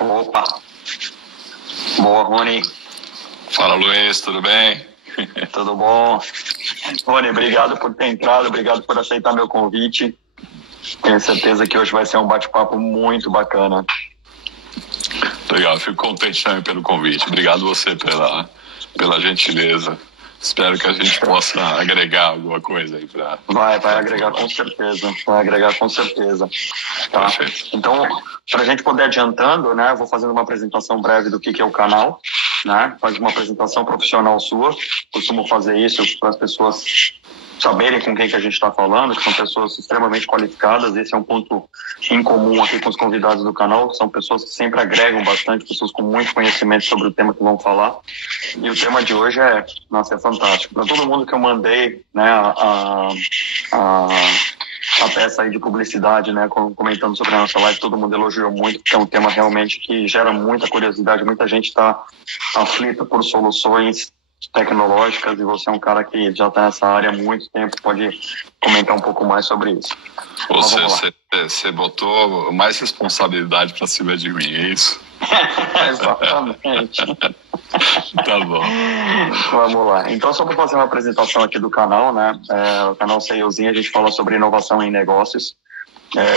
Opa, boa, Rony. Fala, Luiz, tudo bem? Tudo bom? Rony, obrigado por ter entrado, obrigado por aceitar meu convite. Tenho certeza que hoje vai ser um bate-papo muito bacana. Legal, fico contente também pelo convite. Obrigado você pela gentileza. Espero que a gente possa agregar alguma coisa aí para... Vai agregar com certeza, vai agregar com certeza. Tá? Perfeito. Então, para a gente poder adiantando, né, eu vou fazendo uma apresentação breve do que é o canal, né, faz uma apresentação profissional sua, costumo fazer isso para as pessoas saberem com quem que a gente está falando, que são pessoas extremamente qualificadas. Esse é um ponto em comum aqui com os convidados do canal, são pessoas que sempre agregam bastante, pessoas com muito conhecimento sobre o tema que vão falar. E o tema de hoje é fantástico. Para todo mundo que eu mandei, né, a peça aí de publicidade, né, comentando sobre a nossa live, todo mundo elogiou muito, porque é um tema realmente que gera muita curiosidade, muita gente está aflita por soluções tecnológicas, e você é um cara que já está nessa área há muito tempo, pode comentar um pouco mais sobre isso. Você botou mais responsabilidade para cima de mim, é isso? Exatamente. Tá bom. Vamos lá. Então, só para fazer uma apresentação aqui do canal, né? O canal Salezinho, a gente fala sobre inovação em negócios,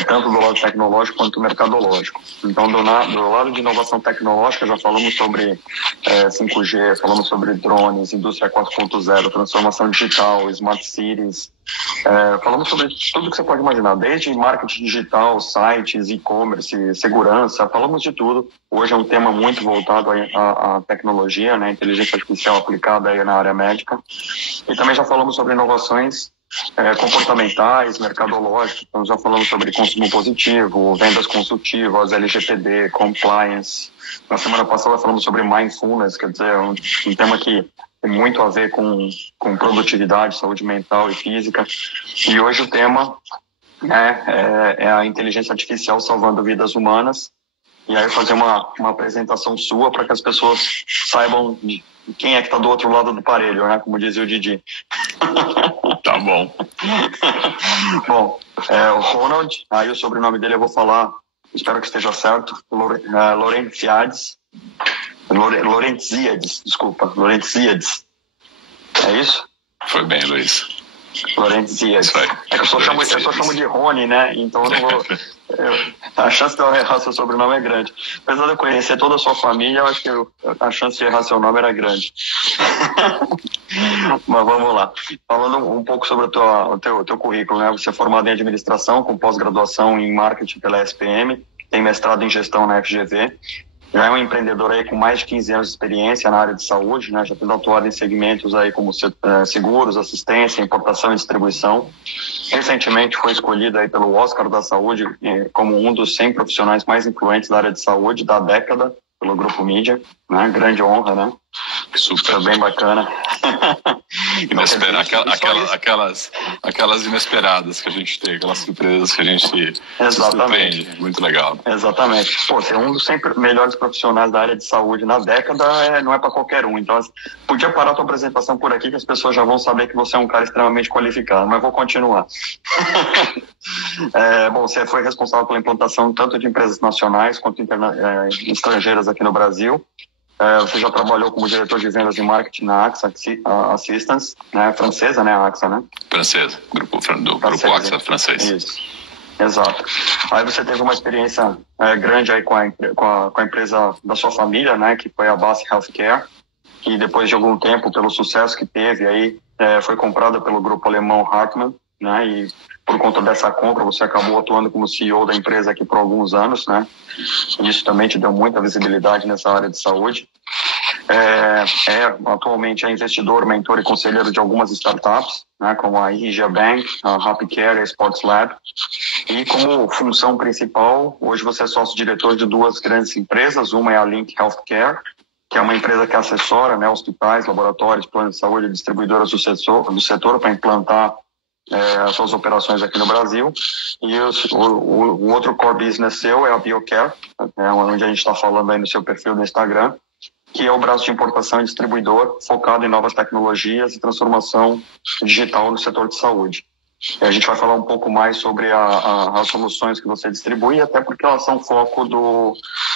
tanto do lado tecnológico quanto mercadológico. Então, do lado de inovação tecnológica, já falamos sobre 5G, falamos sobre drones, indústria 4.0, transformação digital, smart cities, falamos sobre tudo que você pode imaginar, desde marketing digital, sites, e-commerce, segurança, falamos de tudo. Hoje é um tema muito voltado à tecnologia, né, inteligência artificial aplicada aí na área médica. E também já falamos sobre inovações comportamentais, mercadológicas. Então já falamos sobre consumo positivo, vendas consultivas, LGPD, compliance. Na semana passada falamos sobre mindfulness, quer dizer, um tema que tem muito a ver com produtividade, saúde mental e física. E hoje o tema é a inteligência artificial salvando vidas humanas. E aí fazer uma apresentação sua para que as pessoas saibam quem é que está do outro lado do parelho, né? Como dizia o Didi. Tá bom. Bom, o Ronald, aí o sobrenome dele eu vou falar, espero que esteja certo, Lorentziades, Lorentziades. É isso? Foi bem, Luiz. Lorentziades. É que eu só chamo de Rony, né? Então eu não vou... a chance de eu errar seu sobrenome é grande. Apesar de eu conhecer toda a sua família, eu acho que a chance de errar seu nome era grande. Mas vamos lá. Falando um pouco sobre o teu currículo, né? Você é formado em administração, com pós-graduação em marketing pela SPM, tem mestrado em gestão na FGV, já é um empreendedor aí com mais de 15 anos de experiência na área de saúde, né? Já tendo atuado em segmentos aí como seguros, assistência, importação e distribuição. Recentemente foi escolhido aí pelo Oscar da Saúde como um dos 100 profissionais mais influentes da área de saúde da década, pelo Grupo Mídia, né? Grande honra, né? Super. Bem bacana. Aquelas inesperadas que a gente tem, aquelas surpresas que a gente se Exatamente. surpreende. Muito legal. Exatamente. Pô, ser um dos 100 melhores profissionais da área de saúde na década não é para qualquer um. Então, podia parar a tua apresentação por aqui, que as pessoas já vão saber que você é um cara extremamente qualificado, mas vou continuar. Bom, você foi responsável pela implantação tanto de empresas nacionais quanto estrangeiras aqui no Brasil. Você já trabalhou como diretor de vendas e marketing na AXA Assistance, né, francesa, né, a AXA, né? Francesa, grupo AXA francês. Isso, exato. Aí você teve uma experiência grande aí com a empresa da sua família, né, que foi a Bass Healthcare, que depois de algum tempo, pelo sucesso que teve aí, foi comprada pelo grupo alemão Hartmann, né, e por conta dessa compra você acabou atuando como CEO da empresa aqui por alguns anos, né? Isso também te deu muita visibilidade nessa área de saúde. Atualmente é investidor, mentor e conselheiro de algumas startups, né, como a Regia Bank, a Happy Care e a Sports Lab. E como função principal, hoje você é sócio-diretor de duas grandes empresas. Uma é a Link Healthcare, que é uma empresa que assessora, né, hospitais, laboratórios, planos de saúde e distribuidoras do setor para implantar as suas operações aqui no Brasil. E o outro core business seu é a BioCare, onde a gente está falando aí no seu perfil do Instagram, que é o braço de importação e distribuidor focado em novas tecnologias e transformação digital no setor de saúde. E a gente vai falar um pouco mais sobre as soluções que você distribui, até porque elas são foco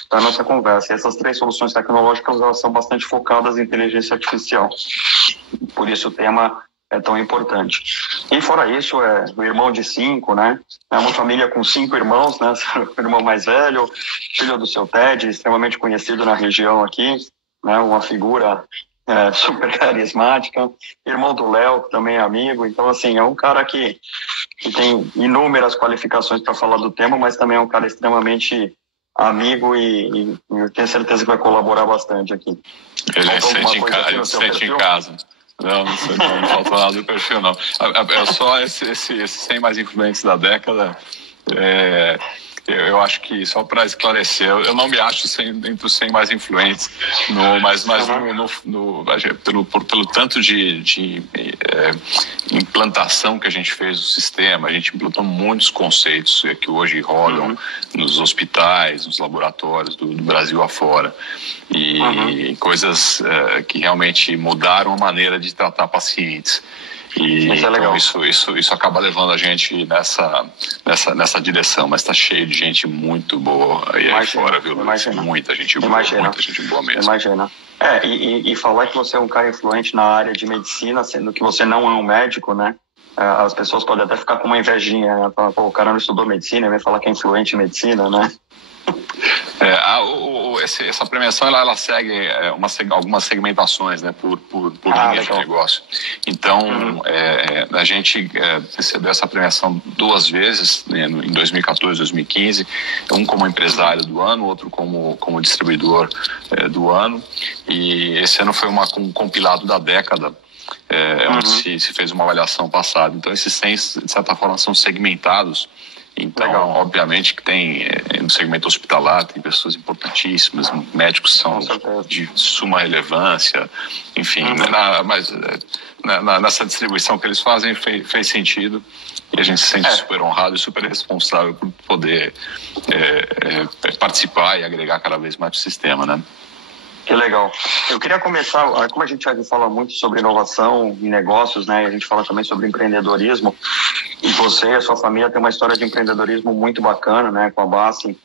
da nossa conversa. E essas 3 soluções tecnológicas, elas são bastante focadas em inteligência artificial. Por isso o tema é tão importante. E fora isso, o irmão de 5, né? É uma família com 5 irmãos, né? O irmão mais velho, filho do seu Ted, extremamente conhecido na região aqui, né? Uma figura super carismática, irmão do Léo, que também é amigo. Então, assim, é um cara que tem inúmeras qualificações para falar do tema, mas também é um cara extremamente amigo e eu tenho certeza que vai colaborar bastante aqui. Ele sente em casa. Não falta nada do perfil, não. É só esses 100 mais influentes da década. Eu acho que, só para esclarecer, eu não me acho entre os 100 mais influentes, mas pelo tanto de implantação que a gente fez do sistema. A gente implantou muitos conceitos que hoje rodam nos hospitais, nos laboratórios do Brasil afora. E coisas que realmente mudaram a maneira de tratar pacientes. E isso é legal. Então isso acaba levando a gente nessa direção, mas está cheio de gente muito boa aí fora, viu? Muita gente boa, muita gente boa mesmo. Imagina. E falar que você é um cara influente na área de medicina, sendo que você não é um médico, né? As pessoas podem até ficar com uma invejinha, né? Falar, pô, o cara não estudou medicina, vai falar que é influente em medicina, né? Essa premiação ela segue algumas segmentações, né, por linha de negócio. Então, a gente recebeu essa premiação 2 vezes, né, em 2014 e 2015, um como empresário do ano, outro como distribuidor do ano, e esse ano foi um compilado da década, onde se fez uma avaliação passada. Então, esses 100, de certa forma, são segmentados. Então, legal. Obviamente que tem, no segmento hospitalar, tem pessoas importantíssimas, médicos são de suma relevância, enfim, mas nessa distribuição que eles fazem fez sentido, e a gente se sente super honrado e super responsável por poder participar e agregar cada vez mais o sistema, né? Que legal. Eu queria começar, como a gente já fala muito sobre inovação em negócios, né? A gente fala também sobre empreendedorismo. E você e a sua família tem uma história de empreendedorismo muito bacana, né? Com a Bassi.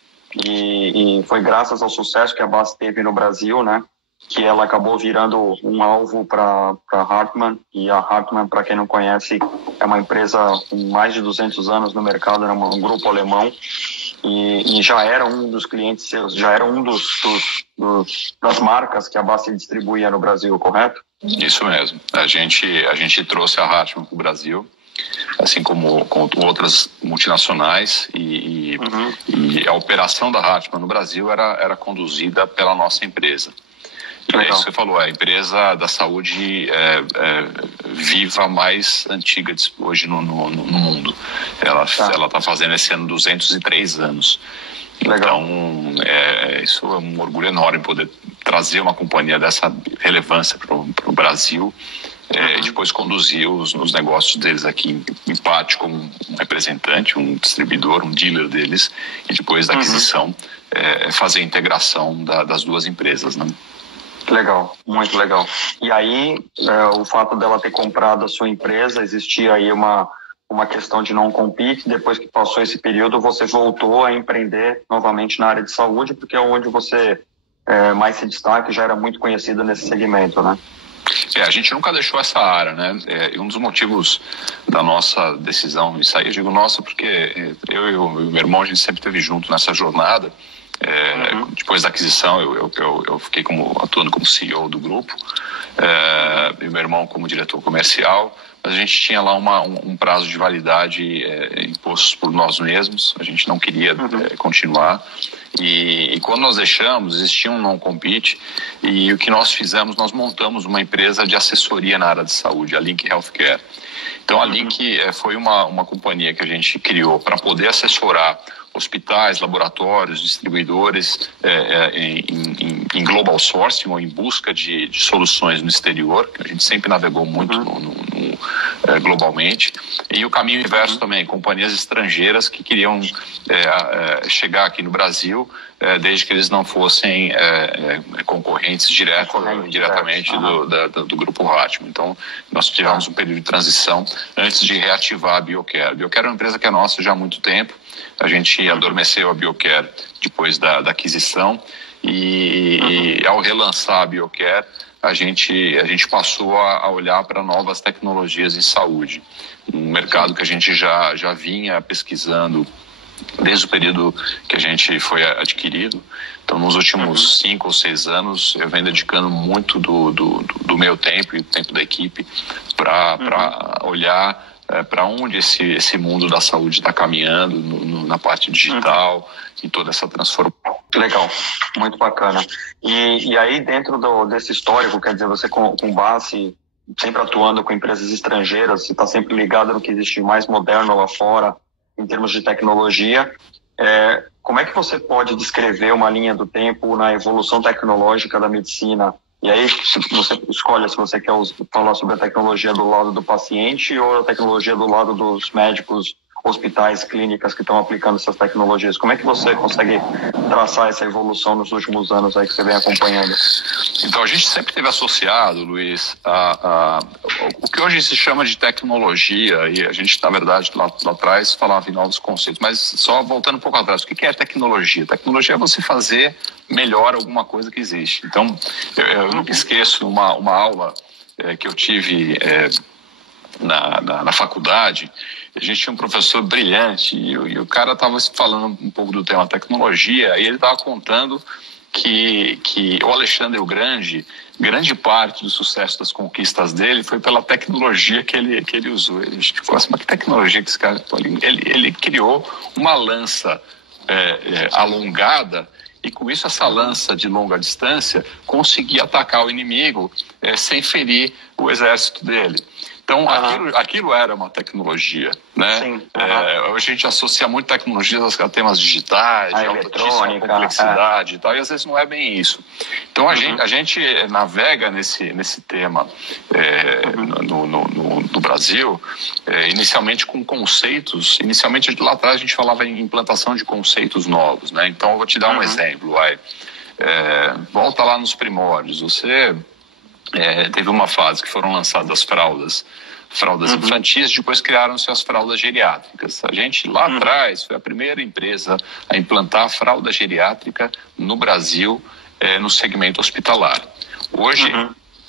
E foi graças ao sucesso que a Bassi teve no Brasil, né? Que ela acabou virando um alvo para Hartmann. E a Hartmann, para quem não conhece, é uma empresa com mais de 200 anos no mercado, era um grupo alemão. E já era um dos clientes seus, já era um das marcas que a Bassi distribuía no Brasil, correto? Isso mesmo. A gente trouxe a Hartmann para o Brasil, assim como outras multinacionais, e a operação da Hartmann no Brasil era conduzida pela nossa empresa. E é isso que você falou, a empresa da saúde viva mais antiga hoje no mundo. Ela está fazendo esse ano 203 anos. Legal. Então, isso é um orgulho enorme poder trazer uma companhia dessa relevância para o Brasil e depois conduzir os negócios deles aqui em parte como um representante, um distribuidor, um dealer deles, e depois da aquisição fazer a integração das 2 empresas, né? Legal, muito legal. E aí, o fato dela ter comprado a sua empresa, existia aí uma questão de não compete. Depois que passou esse período, você voltou a empreender novamente na área de saúde, porque é onde você mais se destaca, já era muito conhecido nesse segmento, né? A gente nunca deixou essa área, né? E um dos motivos da nossa decisão em sair, eu digo nossa, porque eu e o meu irmão, a gente sempre esteve junto nessa jornada. Depois da aquisição, eu fiquei atuando como CEO do grupo, e meu irmão como diretor comercial, mas a gente tinha lá um prazo de validade imposto por nós mesmos, a gente não queria continuar, e quando nós deixamos, existia um non-compete, e o que nós fizemos, nós montamos uma empresa de assessoria na área de saúde, a Link Healthcare. Então a Link foi uma companhia que a gente criou para poder assessorar hospitais, laboratórios, distribuidores em global sourcing ou em busca de soluções no exterior, que a gente sempre navegou muito globalmente, e o caminho inverso também, companhias estrangeiras que queriam chegar aqui no Brasil, desde que eles não fossem concorrentes diretamente do Grupo Hotman. Então, nós tivemos um período de transição antes de reativar a Biocare. A Biocare é uma empresa que é nossa já há muito tempo. A gente adormeceu a Biocare depois da aquisição e ao relançar a Biocare, a gente passou a olhar para novas tecnologias em saúde. Um mercado que a gente já vinha pesquisando desde o período que a gente foi adquirido. Então, nos últimos 5 ou 6 anos, eu venho dedicando muito do meu tempo e do tempo da equipe para olhar para onde esse mundo da saúde está caminhando na parte digital e toda essa transformação. Legal, muito bacana. E aí, dentro desse histórico, quer dizer, você com base, sempre atuando com empresas estrangeiras, você está sempre ligado no que existe mais moderno lá fora, em termos de tecnologia. Como é que você pode descrever uma linha do tempo na evolução tecnológica da medicina? E aí você escolhe se você quer falar sobre a tecnologia do lado do paciente ou a tecnologia do lado dos médicos, hospitais, clínicas que estão aplicando essas tecnologias. Como é que você consegue traçar essa evolução nos últimos anos aí que você vem acompanhando? Então, a gente sempre teve associado, Luiz, o que hoje se chama de tecnologia, e a gente, na verdade, lá atrás falava em novos conceitos, mas só voltando um pouco atrás, o que é tecnologia? Tecnologia é você fazer melhor alguma coisa que existe. Então, eu nunca esqueço uma aula que eu tive na faculdade. A gente tinha um professor brilhante e o cara estava falando um pouco do tema tecnologia, e ele estava contando que o Alexandre o Grande, grande parte do sucesso das conquistas dele foi pela tecnologia que ele usou. A gente ficou assim, mas que tecnologia que esse cara... Ele criou uma lança alongada, e com isso essa lança de longa distância conseguia atacar o inimigo sem ferir o exército dele. Então, aquilo era uma tecnologia, né? Sim, hoje a gente associa muito tecnologias a temas digitais, de altíssima complexidade e tal, e às vezes não é bem isso. Então, a gente navega nesse tema no Brasil, inicialmente com conceitos. Inicialmente, lá atrás, a gente falava em implantação de conceitos novos, né? Então, eu vou te dar um exemplo. Volta lá nos primórdios. Você... teve uma fase que foram lançadas as fraldas infantis, depois criaram-se as fraldas geriátricas. A gente lá atrás foi a primeira empresa a implantar a fralda geriátrica no Brasil, no segmento hospitalar. Hoje,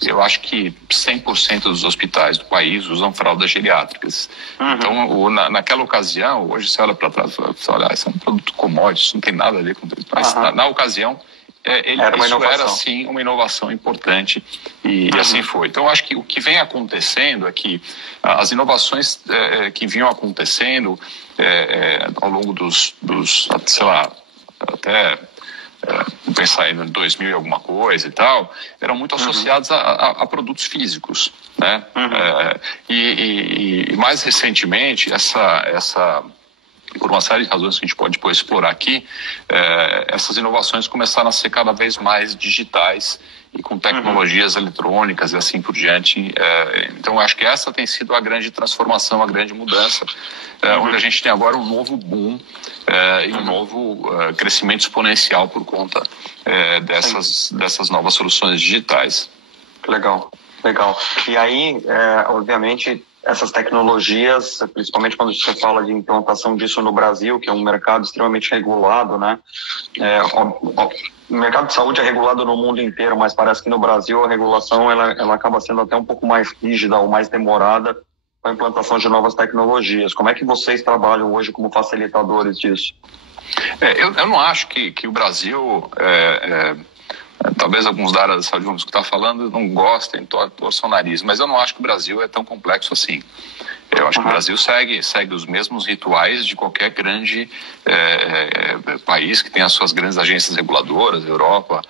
eu acho que 100% dos hospitais do país usam fraldas geriátricas. Então, naquela ocasião, hoje você olha para trás e fala, olha, isso é um produto commodity, isso não tem nada a ver com isso. Mas na ocasião, isso era, sim, uma inovação importante e assim foi. Então, eu acho que o que vem acontecendo é que as inovações que vinham acontecendo ao longo dos sei lá, até pensar em 2000 e alguma coisa e tal, eram muito associados a produtos físicos, né? E mais recentemente, por uma série de razões que a gente pode depois explorar aqui, essas inovações começaram a ser cada vez mais digitais e com tecnologias eletrônicas e assim por diante. Então, acho que essa tem sido a grande transformação, a grande mudança, onde a gente tem agora um novo boom e um novo crescimento exponencial por conta dessas novas soluções digitais. Legal. E aí, obviamente, essas tecnologias, principalmente quando você fala de implantação disso no Brasil, que é um mercado extremamente regulado, né? O mercado de saúde é regulado no mundo inteiro, mas parece que no Brasil a regulação ela acaba sendo até um pouco mais rígida ou mais demorada com a implantação de novas tecnologias. Como é que vocês trabalham hoje como facilitadores disso? Eu não acho que o Brasil... talvez alguns da área da saúde, vamos escutar falando, não gostem, torçam o nariz, mas eu não acho que o Brasil é tão complexo assim. Eu acho que o Brasil segue os mesmos rituais de qualquer grande país que tem as suas grandes agências reguladoras, Europa,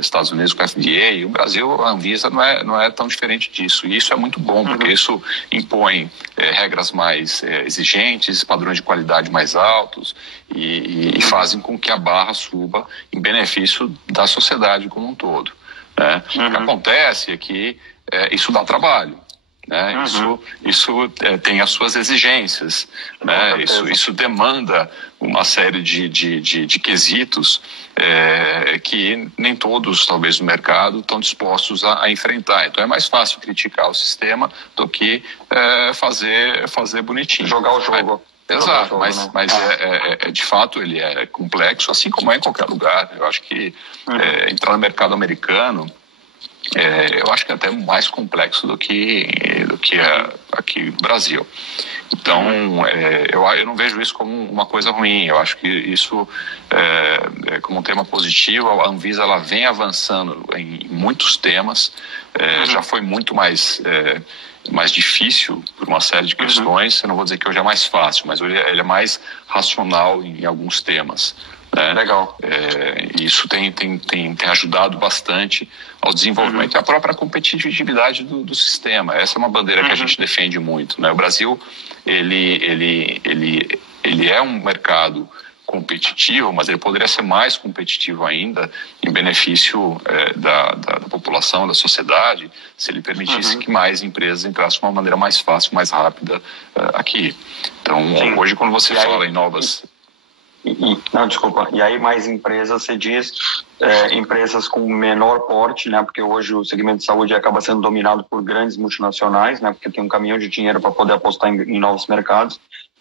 Estados Unidos com a FDA, e o Brasil, a Anvisa, não é tão diferente disso. E isso é muito bom, porque isso impõe regras mais exigentes, padrões de qualidade mais altos e fazem com que a barra suba em benefício da sociedade como um todo, né? O que acontece é que isso dá trabalho, né? Isso tem as suas exigências, né? Isso demanda uma série de quesitos que nem todos, talvez, no mercado estão dispostos a enfrentar. Então é mais fácil criticar o sistema do que fazer bonitinho. Jogar o jogo. Exato, mas de fato ele é complexo, assim como é em qualquer lugar. Eu acho que entrar no mercado americano, eu acho que é até mais complexo do que aqui no Brasil. Então, eu não vejo isso como uma coisa ruim. Eu acho que isso, como um tema positivo, a Anvisa ela vem avançando em muitos temas. Já foi muito mais difícil por uma série de questões. Eu não vou dizer que hoje é mais fácil, mas hoje ele é mais racional em alguns temas, né? Legal. Isso tem ajudado bastante ao desenvolvimento e à própria competitividade do sistema. Essa é uma bandeira que a gente defende muito, né? O Brasil ele é um mercado competitivo, mas ele poderia ser mais competitivo ainda em benefício da população, da sociedade, se ele permitisse que mais empresas entrassem de uma maneira mais fácil, mais rápida aqui. Então, hoje, quando você fala em novas... Não, desculpa. E aí mais empresas, você diz, empresas com menor porte, né? Porque hoje o segmento de saúde acaba sendo dominado por grandes multinacionais, né? Porque tem um caminhão de dinheiro para poder apostar em novos mercados.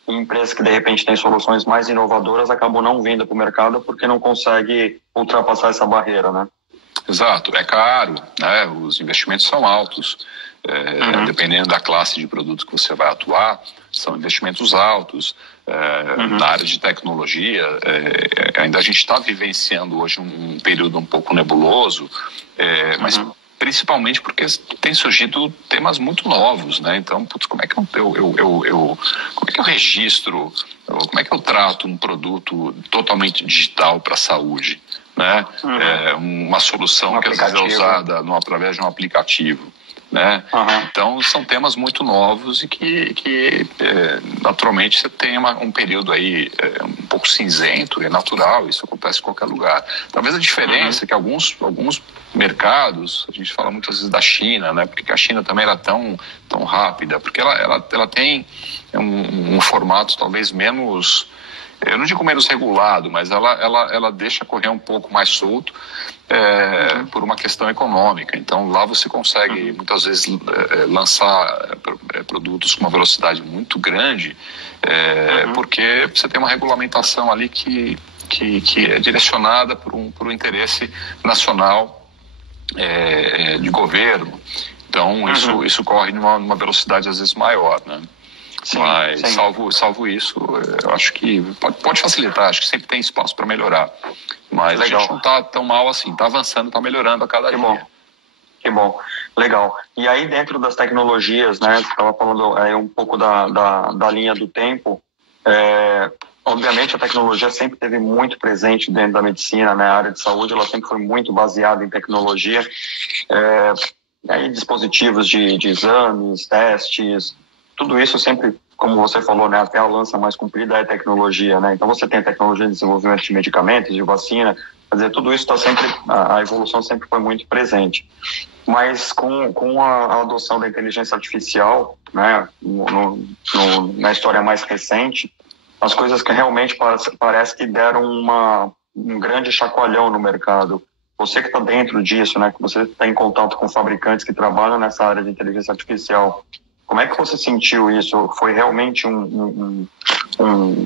E empresas que de repente têm soluções mais inovadoras acabam não vindo para o mercado porque não consegue ultrapassar essa barreira, né? Exato, é caro, né? Os investimentos são altos. Dependendo da classe de produtos que você vai atuar, são investimentos altos. Na área de tecnologia, ainda a gente está vivenciando hoje um período um pouco nebuloso, mas principalmente porque tem surgido temas muito novos, né? Então, como é que como é que eu registro, como é que eu trato um produto totalmente digital para a saúde, né? Uma solução que às vezes é usada através de um aplicativo, né? Então são temas muito novos e que naturalmente você tem um período aí um pouco cinzento, é natural, isso acontece em qualquer lugar. Talvez a diferença é que alguns mercados, a gente fala muitas vezes da China, né? Porque a China também era tão rápida, porque ela tem um formato talvez menos, eu não digo menos regulado, mas ela deixa correr um pouco mais solto por uma questão econômica. Então lá você consegue muitas vezes lançar produtos com uma velocidade muito grande, porque você tem uma regulamentação ali que é direcionada por um interesse nacional de governo. Então isso corre numa velocidade às vezes maior, né? Mas salvo isso, eu acho que pode facilitar, acho que sempre tem espaço para melhorar. Mas a gente não está tão mal assim, está avançando, está melhorando a cada dia. Que bom, legal. E aí dentro das tecnologias, né, você estava falando um pouco da linha do tempo, obviamente a tecnologia sempre esteve muito presente dentro da medicina, né, a área de saúde ela sempre foi muito baseada em tecnologia, aí dispositivos de exames, testes, tudo isso sempre, como você falou, né, até a lança mais comprida é tecnologia, né? Então você tem a tecnologia de desenvolvimento de medicamentos, de vacina, quer dizer, tudo isso está sempre, a evolução sempre foi muito presente. Mas com a adoção da inteligência artificial, né, na história mais recente, as coisas que realmente parece que deram um grande chacoalhão no mercado. Você que está dentro disso, né, que você está em contato com fabricantes que trabalham nessa área de inteligência artificial, como é que você sentiu isso? Foi realmente um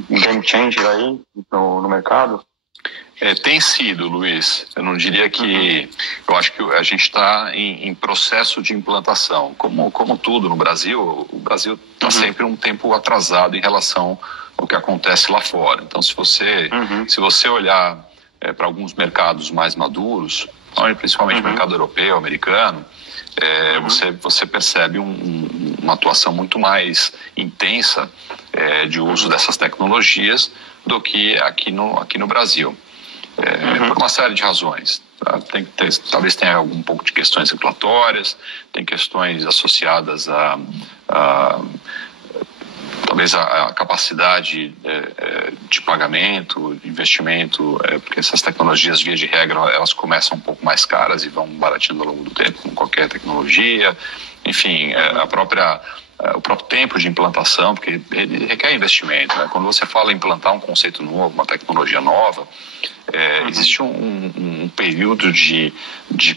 game changer aí no mercado? Tem sido, Luiz. Eu não diria que... Eu acho que a gente está em processo de implantação. Como tudo no Brasil, o Brasil está sempre um tempo atrasado em relação ao que acontece lá fora. Então, se você olhar para alguns mercados mais maduros, principalmente o mercado europeu, americano, você percebe um uma atuação muito mais intensa de uso dessas tecnologias do que aqui no Brasil, por uma série de razões. Tá? Talvez tenha um pouco de questões regulatórias, tem questões associadas talvez a capacidade de pagamento, de investimento, porque essas tecnologias, via de regra, elas começam um pouco mais caras e vão barateando ao longo do tempo, como qualquer tecnologia. Enfim, o próprio tempo de implantação, porque ele requer investimento, né? Quando você fala em implantar um conceito novo, uma tecnologia nova, existe um período de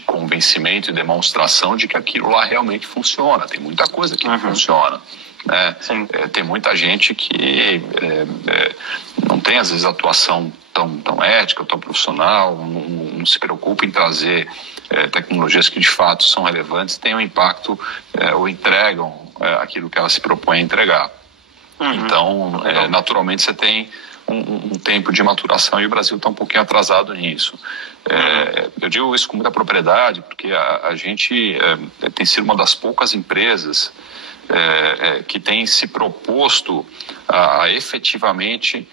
convencimento e demonstração de que aquilo lá realmente funciona. Tem muita coisa que não funciona. Né? Tem muita gente que não tem, às vezes, atuação tão ética, tão profissional, não se preocupa em trazer tecnologias que de fato são relevantes, têm um impacto ou entregam aquilo que ela se propõe a entregar. Então, naturalmente, você tem um tempo de maturação e o Brasil está um pouquinho atrasado nisso. Eu digo isso com muita propriedade, porque a gente tem sido uma das poucas empresas que tem se proposto a efetivamente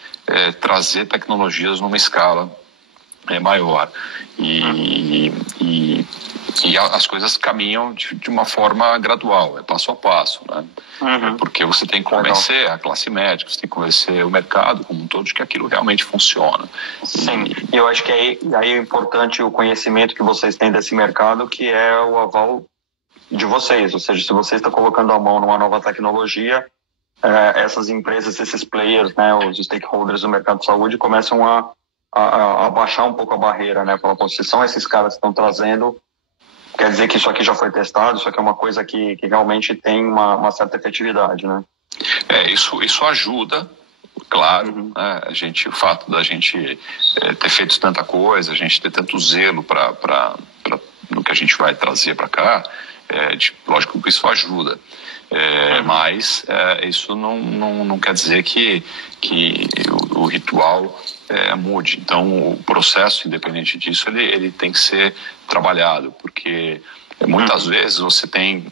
trazer tecnologias numa escala maior. E as coisas caminham de uma forma gradual, passo a passo, né? Porque você tem que convencer a classe médica, você tem que convencer o mercado como um todo de que aquilo realmente funciona. Sim, e eu acho que aí é importante o conhecimento que vocês têm desse mercado, que é o aval de vocês, ou seja, se você está colocando a mão numa nova tecnologia, essas empresas, esses players, né, os stakeholders do mercado de saúde começam a baixar um pouco a barreira, né, falar, se são esses caras que estão trazendo, quer dizer que isso aqui já foi testado, isso aqui é uma coisa que realmente tem uma certa efetividade, né? Isso ajuda, claro, né? O fato da gente ter feito tanta coisa, a gente ter tanto zelo no que a gente vai trazer para cá, lógico que isso ajuda, mas isso não quer dizer que o ritual mude. Então, o processo, independente disso, ele tem que ser trabalhado, porque muitas vezes você tem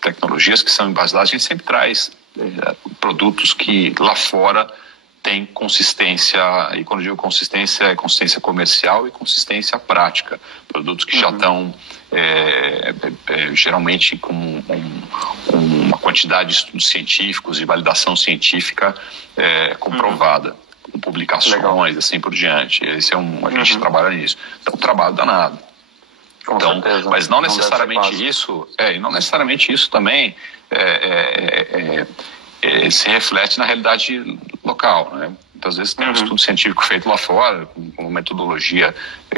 tecnologias que são embasadas, a gente sempre traz produtos que lá fora tem consistência, e quando eu digo consistência, é consistência comercial e consistência prática. Produtos que já estão geralmente com uma quantidade de estudos científicos e validação científica comprovada, com publicações, assim por diante. A gente trabalha nisso. Então, trabalho danado. Então, mas não necessariamente isso, e não necessariamente isso também se reflete na realidade local, né? Muitas vezes tem um estudo científico feito lá fora, com uma metodologia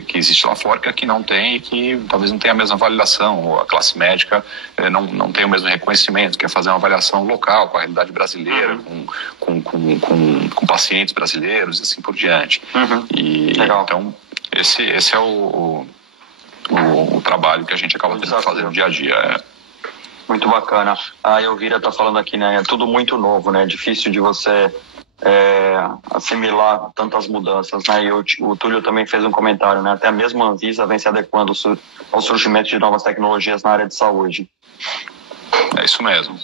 que existe lá fora, que aqui não tem e que talvez não tenha a mesma validação, ou a classe médica não tem o mesmo reconhecimento, quer fazer uma avaliação local, com a realidade brasileira, com pacientes brasileiros e assim por diante. Então, esse é o trabalho que a gente acaba tendo que fazer no dia a dia. Muito bacana. A Elvira está falando aqui, né? É tudo muito novo, né? É difícil de você assimilar tantas mudanças, né? E o Túlio também fez um comentário, né? Até mesmo a Anvisa vem se adequando ao surgimento de novas tecnologias na área de saúde. É isso mesmo.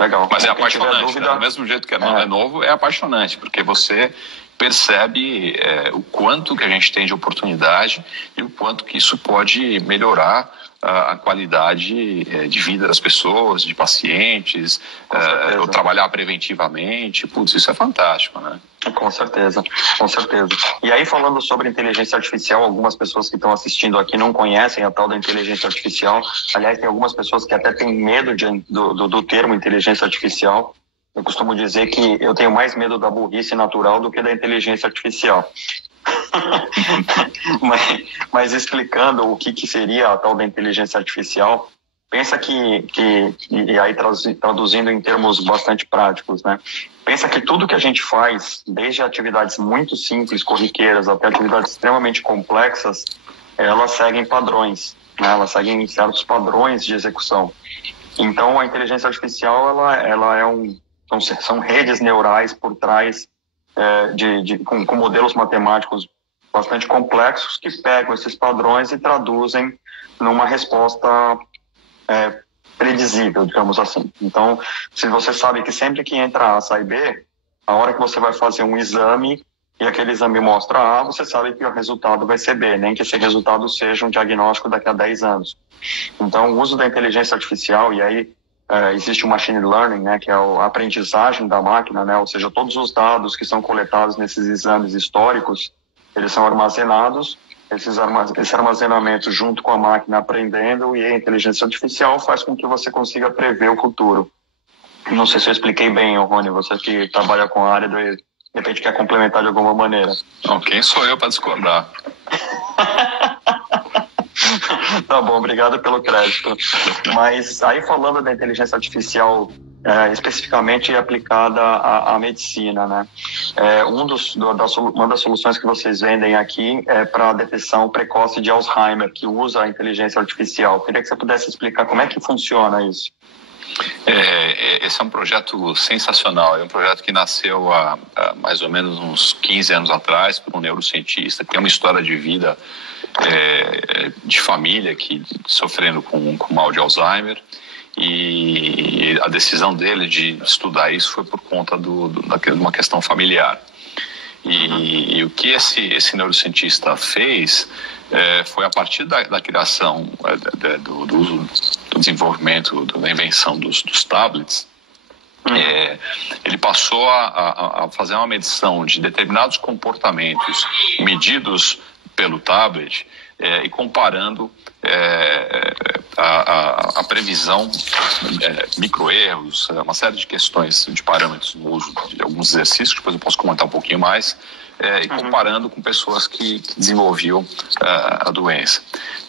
Legal. Mas é apaixonante, né? Do mesmo jeito que é novo, é apaixonante, porque você percebe o quanto que a gente tem de oportunidade e o quanto que isso pode melhorar a qualidade de vida das pessoas, de pacientes, ou trabalhar preventivamente. Putz, isso é fantástico, né? Com certeza. E aí, falando sobre inteligência artificial, algumas pessoas que estão assistindo aqui não conhecem a tal da inteligência artificial. Aliás, tem algumas pessoas que até têm medo do termo inteligência artificial. Eu costumo dizer que eu tenho mais medo da burrice natural do que da inteligência artificial. mas explicando o que seria a tal da inteligência artificial, pensa que e aí traduzindo em termos bastante práticos, né? Pensa que tudo que a gente faz, desde atividades muito simples, corriqueiras, até atividades extremamente complexas, elas seguem padrões, né? Elas seguem certos padrões de execução. Então, a inteligência artificial, são redes neurais por trás com modelos matemáticos bastante complexos que pegam esses padrões e traduzem numa resposta predizível, digamos assim. Então, se você sabe que sempre que entra A, sai B, a hora que você vai fazer um exame e aquele exame mostra A, você sabe que o resultado vai ser B, nem que esse resultado seja um diagnóstico daqui a 10 anos. Então, o uso da inteligência artificial, e aí existe o machine learning, né, que é a aprendizagem da máquina, né, ou seja, todos os dados que são coletados nesses exames históricos, eles são armazenados, esse armazenamento junto com a máquina aprendendo, e a inteligência artificial faz com que você consiga prever o futuro. Não sei se eu expliquei bem, Rony, você que trabalha com a área, de repente quer complementar de alguma maneira. Não, quem sou eu para discordar? Tá bom, obrigado pelo crédito. Mas aí falando da inteligência artificial especificamente aplicada à medicina, né? Uma das soluções que vocês vendem aqui é para a detecção precoce de Alzheimer, que usa a inteligência artificial. Queria que você pudesse explicar como é que funciona isso. Esse é um projeto sensacional, é um projeto que nasceu há mais ou menos uns 15 anos atrás por um neurocientista que tem uma história de vida de família que sofrendo com mal de Alzheimer, e a decisão dele de estudar isso foi por conta de uma questão familiar. E o que esse neurocientista fez foi, a partir da criação, do uso, do desenvolvimento, da invenção dos tablets, ele passou a fazer uma medição de determinados comportamentos medidos pelo tablet e comparando a previsão, microerros, uma série de questões de parâmetros no uso de alguns exercícios, que depois eu posso comentar um pouquinho mais, e comparando com pessoas que desenvolviam a doença.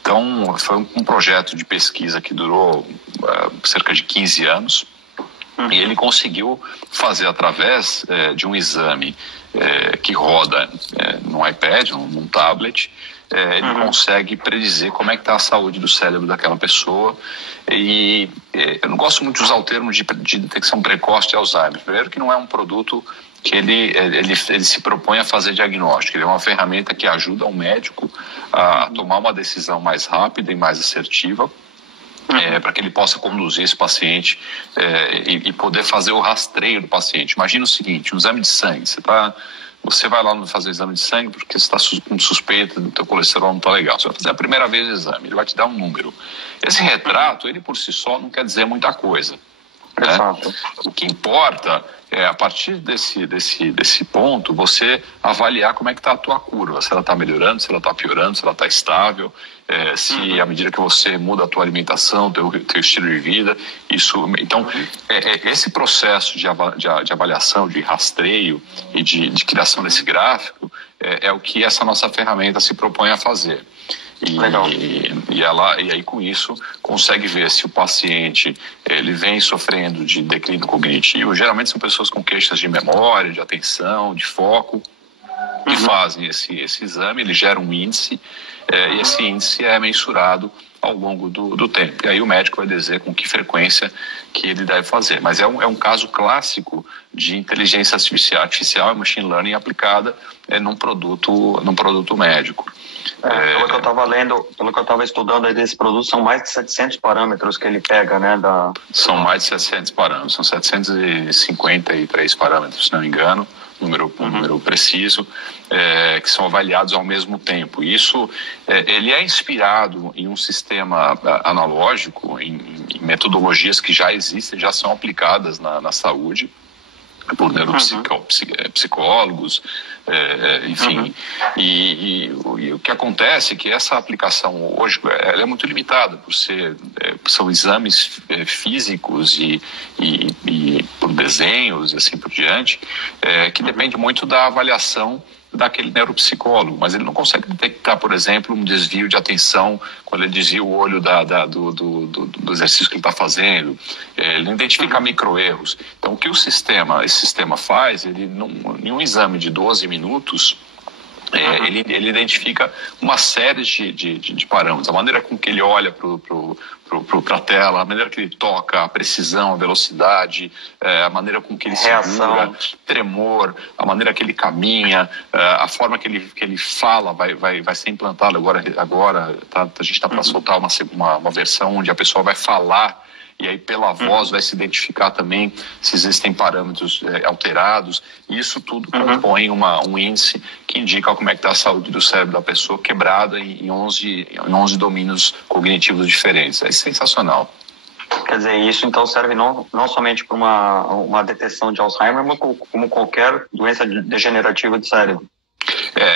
Então, foi um projeto de pesquisa que durou cerca de 15 anos, e ele conseguiu fazer, através de um exame que roda num iPad, num tablet, ele consegue predizer como é que está a saúde do cérebro daquela pessoa. E eu não gosto muito de usar o termo de detecção precoce de Alzheimer. Primeiro, que não é um produto que ele se propõe a fazer diagnóstico. Ele é uma ferramenta que ajuda o médico a tomar uma decisão mais rápida e mais assertiva, para que ele possa conduzir esse paciente e poder fazer o rastreio do paciente. Imagina o seguinte: um exame de sangue. Você vai lá fazer o exame de sangue porque você está com suspeita do teu colesterol não está legal. Você vai fazer a primeira vez o exame, ele vai te dar um número. Esse retrato, ele por si só não quer dizer muita coisa. Né? O que importa é, a partir desse ponto, você avaliar como é que está a tua curva, se ela está melhorando, se ela está piorando, se ela está estável, se à medida que você muda a tua alimentação, teu estilo de vida, isso. Então, esse processo de avaliação, de rastreio e de criação desse gráfico é o que essa nossa ferramenta se propõe a fazer. E aí, com isso, consegue ver se o paciente ele vem sofrendo de declínio cognitivo. Geralmente são pessoas com queixas de memória, de atenção, de foco, que fazem esse exame. Ele gera um índice, e esse índice é mensurado ao longo do tempo. E aí o médico vai dizer com que frequência que ele deve fazer. Mas é um caso clássico de inteligência artificial e machine learning aplicada num produto médico. Pelo que eu estava lendo, pelo que eu estava estudando aí desse produto, são mais de 700 parâmetros que ele pega, né? São mais de 700 parâmetros, são 753 parâmetros, se não me engano, número preciso, que são avaliados ao mesmo tempo. Isso, ele é inspirado em um sistema analógico, em metodologias que já existem, já são aplicadas na saúde, por neuropsicólogos, enfim. E o que acontece é que essa aplicação hoje ela é muito limitada, são exames físicos e por desenhos e assim por diante, que depende muito da avaliação daquele neuropsicólogo, mas ele não consegue detectar, por exemplo, um desvio de atenção quando ele desvia o olho do exercício que ele está fazendo. Ele não identifica microerros. Então, o que esse sistema faz, em um exame de 12 minutos, ele identifica uma série de parâmetros. A maneira com que ele olha para a tela, a maneira que ele toca, a precisão, a velocidade, a maneira com que ele segura, tremor, a maneira que ele caminha, a forma que ele fala vai ser implantado agora a gente está para soltar uma versão onde a pessoa vai falar e aí pela voz vai se identificar também se existem parâmetros alterados, e isso tudo compõe um índice que indica como é que está a saúde do cérebro da pessoa quebrada em 11 domínios cognitivos diferentes. É sensacional. Quer dizer, isso então serve não somente para uma detecção de Alzheimer, mas como qualquer doença degenerativa do cérebro.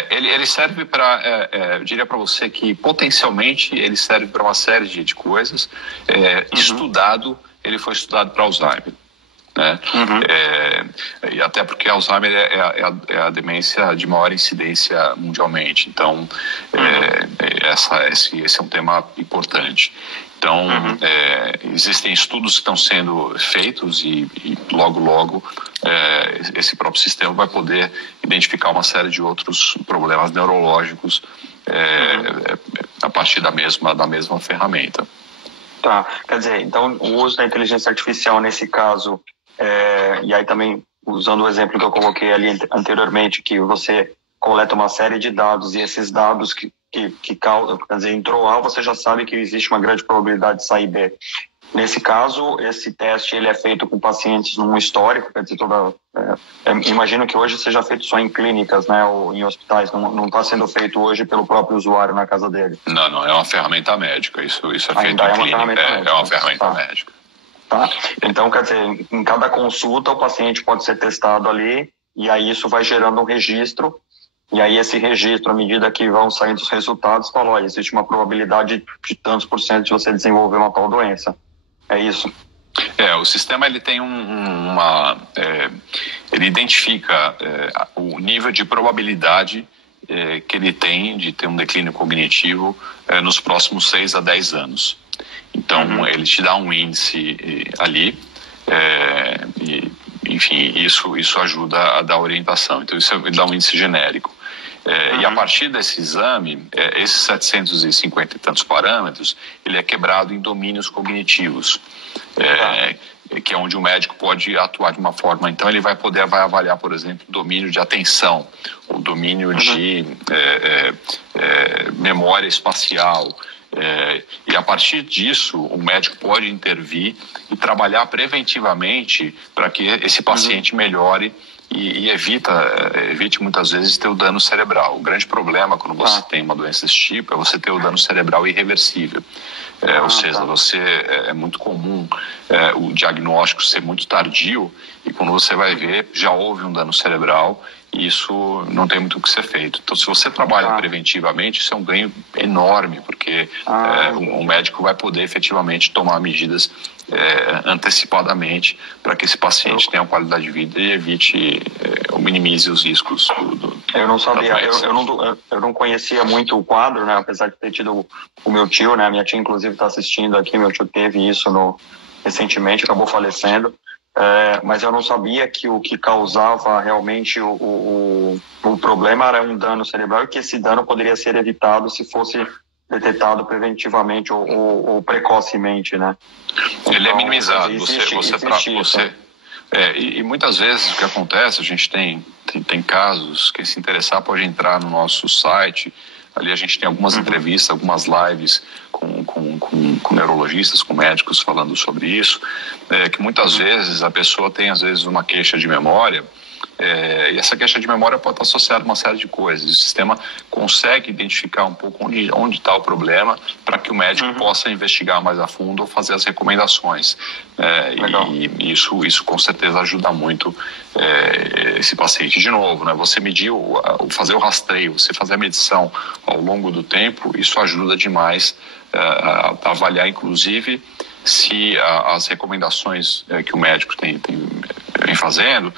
Ele serve para, eu diria para você que potencialmente ele serve para uma série de coisas. Ele foi estudado para Alzheimer, né? E até porque Alzheimer é a demência de maior incidência mundialmente. Então, esse é um tema importante. Então, existem estudos que estão sendo feitos e logo esse próprio sistema vai poder identificar uma série de outros problemas neurológicos a partir da mesma ferramenta. Tá, quer dizer, então o uso da inteligência artificial nesse caso, e aí também usando o exemplo que eu coloquei ali anteriormente, que você coleta uma série de dados e esses dados que causam, quer dizer, entrou A, você já sabe que existe uma grande probabilidade de sair B. Nesse caso, esse teste ele é feito com pacientes num histórico, quer dizer, imagino que hoje seja feito só em clínicas, né, ou em hospitais, não está sendo feito hoje pelo próprio usuário na casa dele. Não, é uma ferramenta médica, isso é feito em clínica, é uma ferramenta médica. Tá. Então, quer dizer, em cada consulta o paciente pode ser testado ali, e aí isso vai gerando um registro, e aí esse registro, à medida que vão saindo os resultados, fala, existe uma probabilidade de tantos por cento de você desenvolver uma tal doença. É isso? O sistema ele tem ele identifica o nível de probabilidade que ele tem de ter um declínio cognitivo nos próximos 6 a 10 anos. Então, ele te dá um índice ali, e, enfim, isso ajuda a dar orientação. Então, ele dá um índice genérico. E a partir desse exame, esses 750 e tantos parâmetros, ele é quebrado em domínios cognitivos, que é onde o médico pode atuar de uma forma. Então, ele vai avaliar, por exemplo, o domínio de atenção, o domínio de memória espacial. E a partir disso, o médico pode intervir e trabalhar preventivamente para que esse paciente melhore e evite muitas vezes ter o dano cerebral. O grande problema quando você tem uma doença desse tipo é você ter o dano cerebral irreversível. Ou seja, é muito comum o diagnóstico ser muito tardio e quando você vai ver, já houve um dano cerebral e isso não tem muito o que ser feito. Então, se você trabalha preventivamente, isso é um ganho enorme, porque o médico vai poder efetivamente tomar medidas antecipadamente para que esse paciente tenha uma qualidade de vida e evite ou minimize os riscos Eu não sabia, eu não conhecia muito o quadro, né, apesar de ter tido o meu tio, né, minha tia inclusive está assistindo aqui, meu tio teve isso recentemente, acabou falecendo, mas eu não sabia que o que causava realmente o problema era um dano cerebral e que esse dano poderia ser evitado se fosse detectado preventivamente ou precocemente, né? Ele é minimizado. E muitas vezes o que acontece, a gente tem casos, quem se interessar pode entrar no nosso site, ali a gente tem algumas entrevistas, algumas lives com neurologistas, com médicos falando sobre isso, que muitas vezes a pessoa tem às vezes uma queixa de memória, e essa queixa de memória pode estar associada a uma série de coisas. O sistema consegue identificar um pouco onde está o problema para que o médico possa investigar mais a fundo ou fazer as recomendações. E isso com certeza ajuda muito esse paciente. De novo, né, você medir, fazer o rastreio, você fazer a medição ao longo do tempo, isso ajuda demais a avaliar, inclusive, se as recomendações que o médico vem fazendo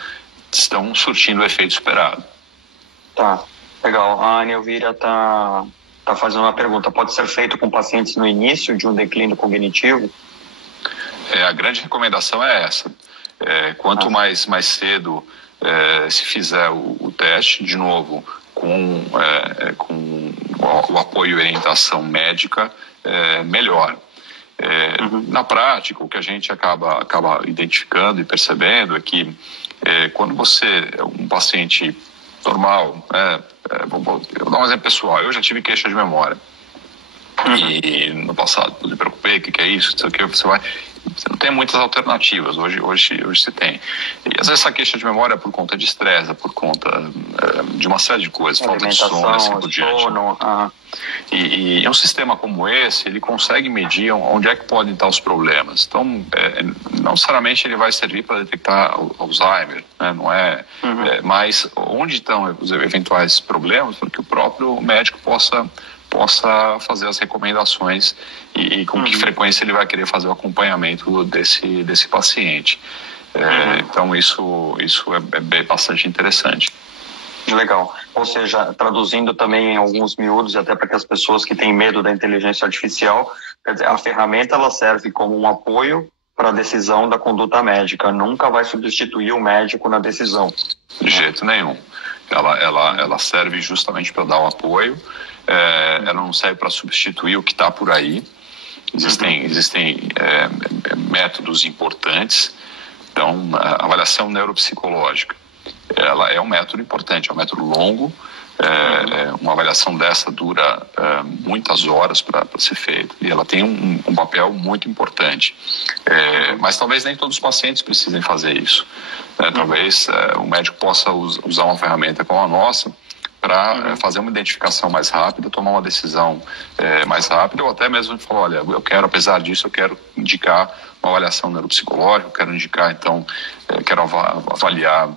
estão surtindo o efeito esperado. Tá, legal. A Ana Elvira tá fazendo uma pergunta. Pode ser feito com pacientes no início de um declínio cognitivo? A grande recomendação é essa. Quanto mais cedo se fizer o teste, de novo, com o apoio e orientação médica, melhor. Na prática, o que a gente acaba identificando e percebendo é que quando um paciente normal, eu vou dar um exemplo pessoal, eu já tive queixa de memória. E no passado, me preocupei, o que é isso? Não sei o que, você não tem muitas alternativas, hoje você tem. E às vezes essa queixa de memória é por conta de estresse, é por conta de uma série de coisas, falta de sono, assim por diante. E um sistema como esse, ele consegue medir onde é que podem estar os problemas. Então, não necessariamente ele vai servir para detectar Alzheimer, né? Não é, mas onde estão os eventuais problemas, para que o próprio médico possa fazer as recomendações e com que frequência ele vai querer fazer o acompanhamento desse paciente. Então, isso é bastante interessante. Legal. Ou seja, traduzindo também em alguns miúdos, até para que as pessoas que têm medo da inteligência artificial, quer dizer, a ferramenta ela serve como um apoio para a decisão da conduta médica, nunca vai substituir o médico na decisão. De jeito nenhum. Ela serve justamente para dar o apoio, ela não serve para substituir o que está por aí. Existem métodos importantes. Então, a avaliação neuropsicológica, ela é um método importante, é um método longo. Uma avaliação dessa dura muitas horas para ser feita, e ela tem um papel muito importante. Mas talvez nem todos os pacientes precisem fazer isso. Talvez o médico possa usar uma ferramenta como a nossa para fazer uma identificação mais rápida, tomar uma decisão mais rápida, ou até mesmo falar, olha, apesar disso, eu quero indicar uma avaliação neuropsicológica, eu quero indicar, então, quero avaliar,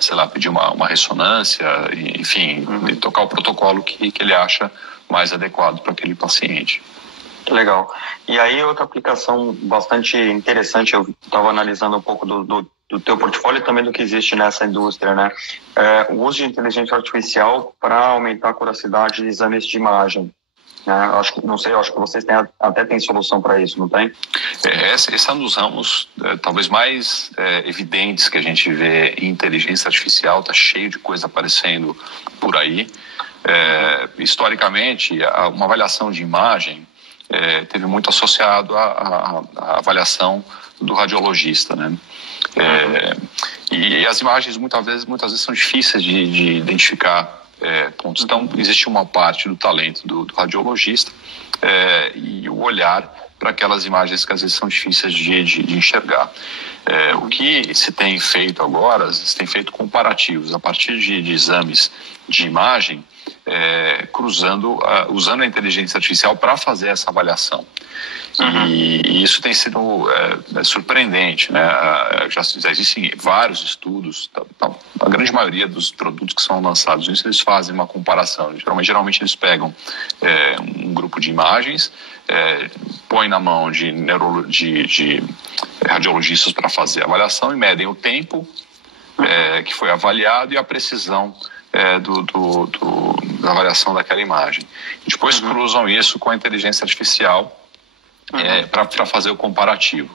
sei lá, pedir uma ressonância, enfim, e tocar o protocolo que ele acha mais adequado para aquele paciente. Legal. E aí, outra aplicação bastante interessante, eu estava analisando um pouco do teu portfólio e também do que existe nessa indústria, né? O uso de inteligência artificial para aumentar a curiosidade de exames de imagem. Acho que vocês até têm solução para isso, não tem? Esse é um dos ramos talvez mais evidentes que a gente vê em inteligência artificial, está cheio de coisa aparecendo por aí. Historicamente, uma avaliação de imagem teve muito associado à avaliação do radiologista, né? E as imagens muitas vezes são difíceis de identificar pontos. Então, existe uma parte do talento do radiologista e o olhar para aquelas imagens que às vezes são difíceis de enxergar. O que se tem feito agora, se tem feito comparativos a partir de exames de imagem, usando a inteligência artificial para fazer essa avaliação. E isso tem sido surpreendente, né? Já existem vários estudos, a grande maioria dos produtos que são lançados nisso, eles fazem uma comparação. Geralmente eles pegam um grupo de imagens, põem na mão de radiologistas para fazer a avaliação e medem o tempo que foi avaliado e a precisão da avaliação daquela imagem. E depois cruzam isso com a inteligência artificial para fazer o comparativo.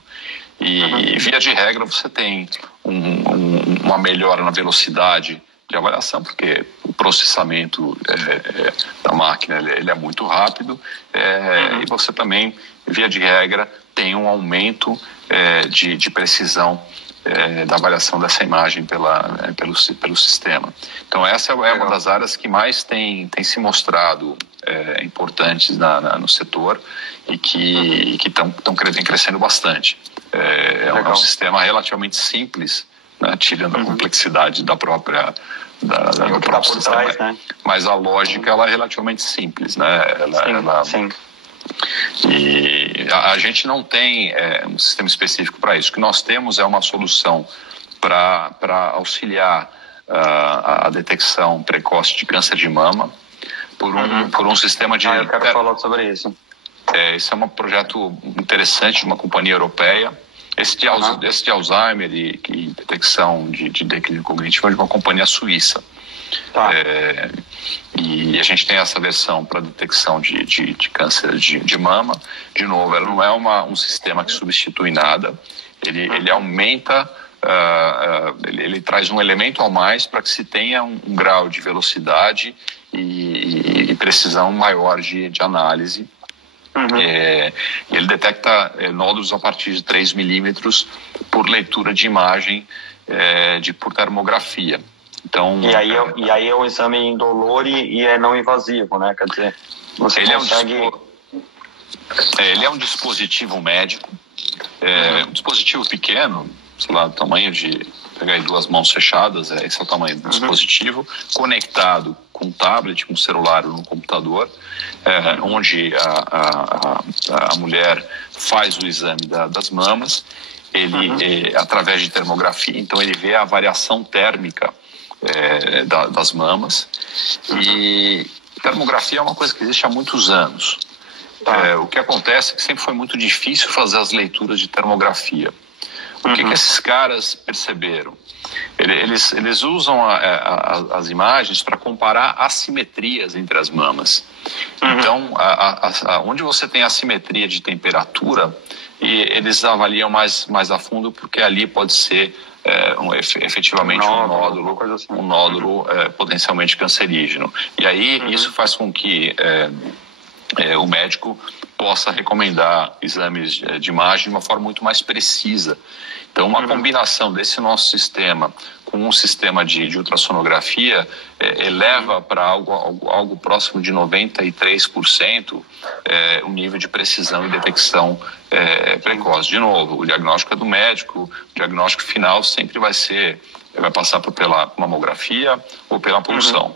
E via de regra você tem uma melhora na velocidade de avaliação, porque o processamento da máquina ele é muito rápido, e você também, via de regra, tem um aumento de precisão da avaliação dessa imagem pelo sistema. Então essa é uma das áreas que mais tem se mostrado importantes no setor e que estão crescendo bastante. É um sistema relativamente simples, né, tirando a complexidade do próprio sistema, trás, né? Mas a lógica ela é relativamente simples, né? Sim. E a gente não tem um sistema específico para isso. O que nós temos é uma solução para auxiliar a detecção precoce de câncer de mama por um sistema de... eu quero falar sobre isso. Esse é um projeto interessante de uma companhia europeia. Esse de Alzheimer e detecção de declínio cognitivo é de uma companhia suíça. E a gente tem essa versão para detecção de câncer de mama. De novo, ela não é um sistema que substitui nada. Ele aumenta, ele traz um elemento a mais para que se tenha um grau de velocidade e precisão maior de análise. Ele detecta nódulos a partir de 3 milímetros por leitura de imagem por termografia. Então, e aí é um exame indolor e é não invasivo, né? Quer dizer, você consegue... Ele é um dispositivo médico, um dispositivo pequeno, sei lá, do tamanho de pegar aí 2 mãos fechadas, esse é o tamanho do dispositivo, conectado com um tablet, com um celular ou um computador, onde a mulher faz o exame das mamas, ele, através de termografia, então ele vê a variação térmica das mamas, e termografia é uma coisa que existe há muitos anos. O que acontece é que sempre foi muito difícil fazer as leituras de termografia. O que esses caras perceberam? Eles usam as imagens para comparar assimetrias entre as mamas. Então, onde você tem assimetria de temperatura, eles avaliam mais a fundo, porque ali pode ser efetivamente um nódulo potencialmente cancerígeno. E aí isso faz com que o médico possa recomendar exames de imagem de uma forma muito mais precisa. Então, uma combinação desse nosso sistema com um sistema de ultrassonografia eleva para algo próximo de 93% o nível de precisão e detecção precoce. De novo, o diagnóstico é do médico, o diagnóstico final sempre vai passar pela mamografia ou pela punção.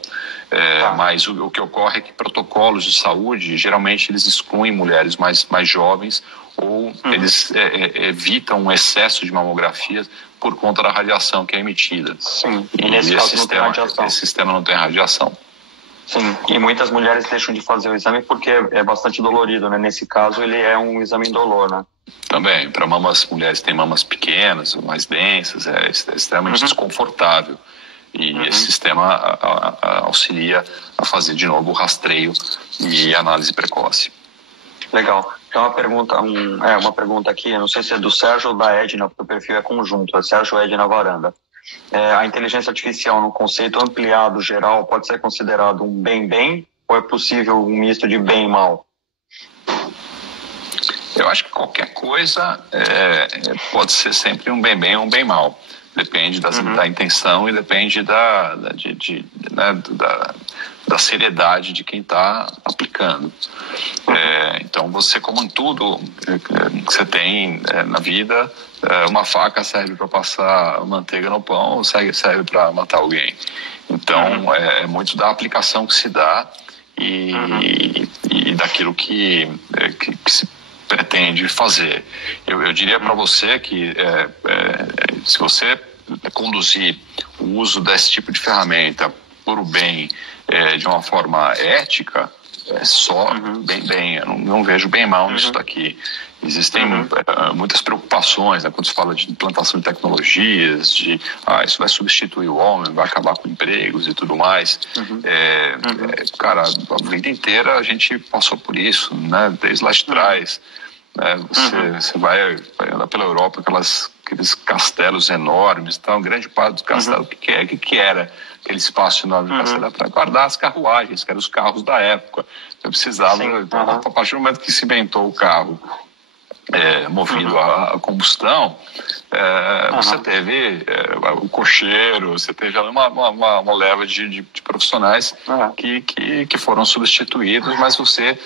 Mas o que ocorre é que protocolos de saúde, geralmente eles excluem mulheres mais jovens, ou eles evitam um excesso de mamografias por conta da radiação que é emitida. Sim, e nesse caso não tem radiação. Esse sistema não tem radiação. Sim, e muitas mulheres deixam de fazer o exame porque é bastante dolorido, né? Nesse caso, ele é um exame indolor, né? Também, para mulheres que têm mamas pequenas, mais densas, é extremamente desconfortável. E esse sistema auxilia a fazer de novo o rastreio e análise precoce. Legal. Então uma pergunta aqui, eu não sei se é do Sérgio ou da Edna, porque o perfil é conjunto, é Sérgio Edna Varanda. A inteligência artificial no conceito ampliado geral pode ser considerado um bem-bem ou é possível um misto de bem e mal? Eu acho que qualquer coisa pode ser sempre um bem-bem ou um bem-mal. Depende da intenção e depende da seriedade de quem está aplicando. Então, você, como em tudo que você tem na vida, uma faca serve para passar manteiga no pão, serve para matar alguém. Então, é muito da aplicação que se dá e daquilo que se pretende fazer. Eu diria para você que se você conduzir o uso desse tipo de ferramenta por o bem de uma forma ética, é só bem. Eu não vejo bem mal nisso daqui. Existem muitas preocupações, né, quando se fala de implantação de tecnologias, isso vai substituir o homem, vai acabar com empregos e tudo mais. Cara, a vida inteira a gente passou por isso, né, desde lá de trás. Você vai andar pela Europa, aqueles castelos enormes, então grande parte dos castelos, o que era aquele espaço enorme de castelo? Para guardar as carruagens, que eram os carros da época. Você precisava, a partir do momento que se inventou o carro movido a combustão, você teve o cocheiro, você teve uma leva de profissionais que foram substituídos, mas você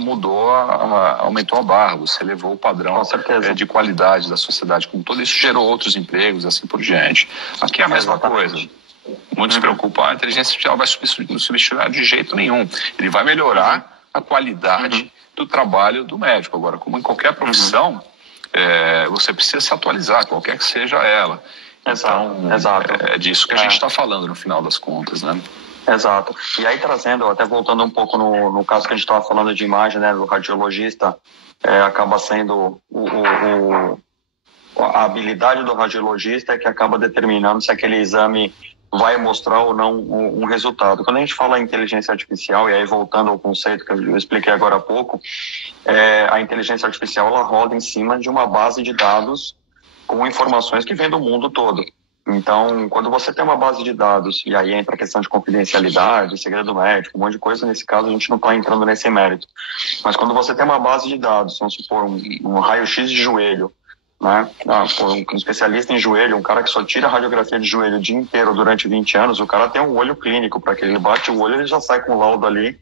mudou, aumentou a barra, você elevou o padrão de qualidade da sociedade como todo. Isso gerou outros empregos, assim por diante. Aqui é a mesma coisa. Muitos se preocupam, a inteligência artificial vai substituir de jeito nenhum. Ele vai melhorar a qualidade do trabalho do médico. Agora, como em qualquer profissão, você precisa se atualizar, qualquer que seja ela. Exato. É disso que a gente está falando no final das contas, né? Exato. E aí trazendo, até voltando um pouco no caso que a gente estava falando de imagem, né, do radiologista, acaba sendo a habilidade do radiologista que acaba determinando se aquele exame vai mostrar ou não um resultado. Quando a gente fala em inteligência artificial, e aí voltando ao conceito que eu expliquei agora há pouco, a inteligência artificial ela roda em cima de uma base de dados com informações que vêm do mundo todo. Então, quando você tem uma base de dados, e aí entra a questão de confidencialidade, segredo médico, um monte de coisa, nesse caso a gente não está entrando nesse mérito. Mas quando você tem uma base de dados, vamos supor um raio-x de joelho, né? Um especialista em joelho, um cara que só tira radiografia de joelho o dia inteiro durante 20 anos, o cara tem um olho clínico para que ele bate o olho, ele já sai com o laudo ali,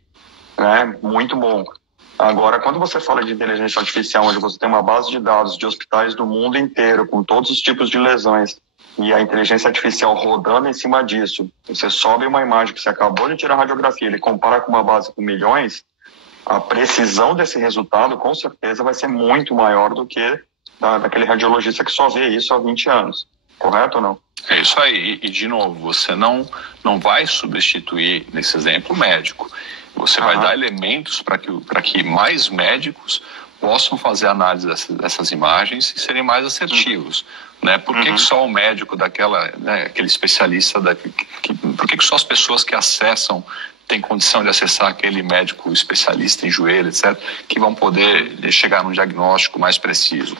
né? Muito bom. Agora, quando você fala de inteligência artificial, onde você tem uma base de dados de hospitais do mundo inteiro, com todos os tipos de lesões, e a inteligência artificial rodando em cima disso, você sobe uma imagem que você acabou de tirar a radiografia, ele compara com uma base com milhões, a precisão desse resultado, com certeza, vai ser muito maior do que daquele radiologista que só vê isso há 20 anos. Correto ou não? É isso aí. E de novo, você não vai substituir, nesse exemplo, o médico. Você vai dar elementos para que mais médicos possam fazer análise dessas imagens e serem mais assertivos. Né? Por que só o médico aquele especialista, por que só as pessoas que acessam têm condição de acessar aquele médico especialista em joelho, etc., que vão poder chegar num diagnóstico mais preciso?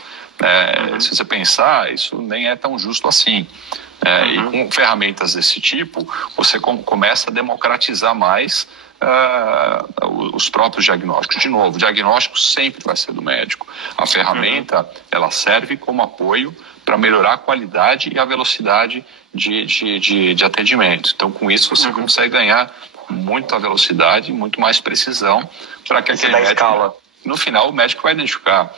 Se você pensar, isso nem é tão justo assim. E com ferramentas desse tipo, você começa a democratizar mais os próprios diagnósticos. De novo, o diagnóstico sempre vai ser do médico. A ferramenta, ela serve como apoio para melhorar a qualidade e a velocidade de atendimento. Então, com isso, você consegue ganhar muita velocidade, muito mais precisão para que aquele médico... escala. No final, o médico vai identificar.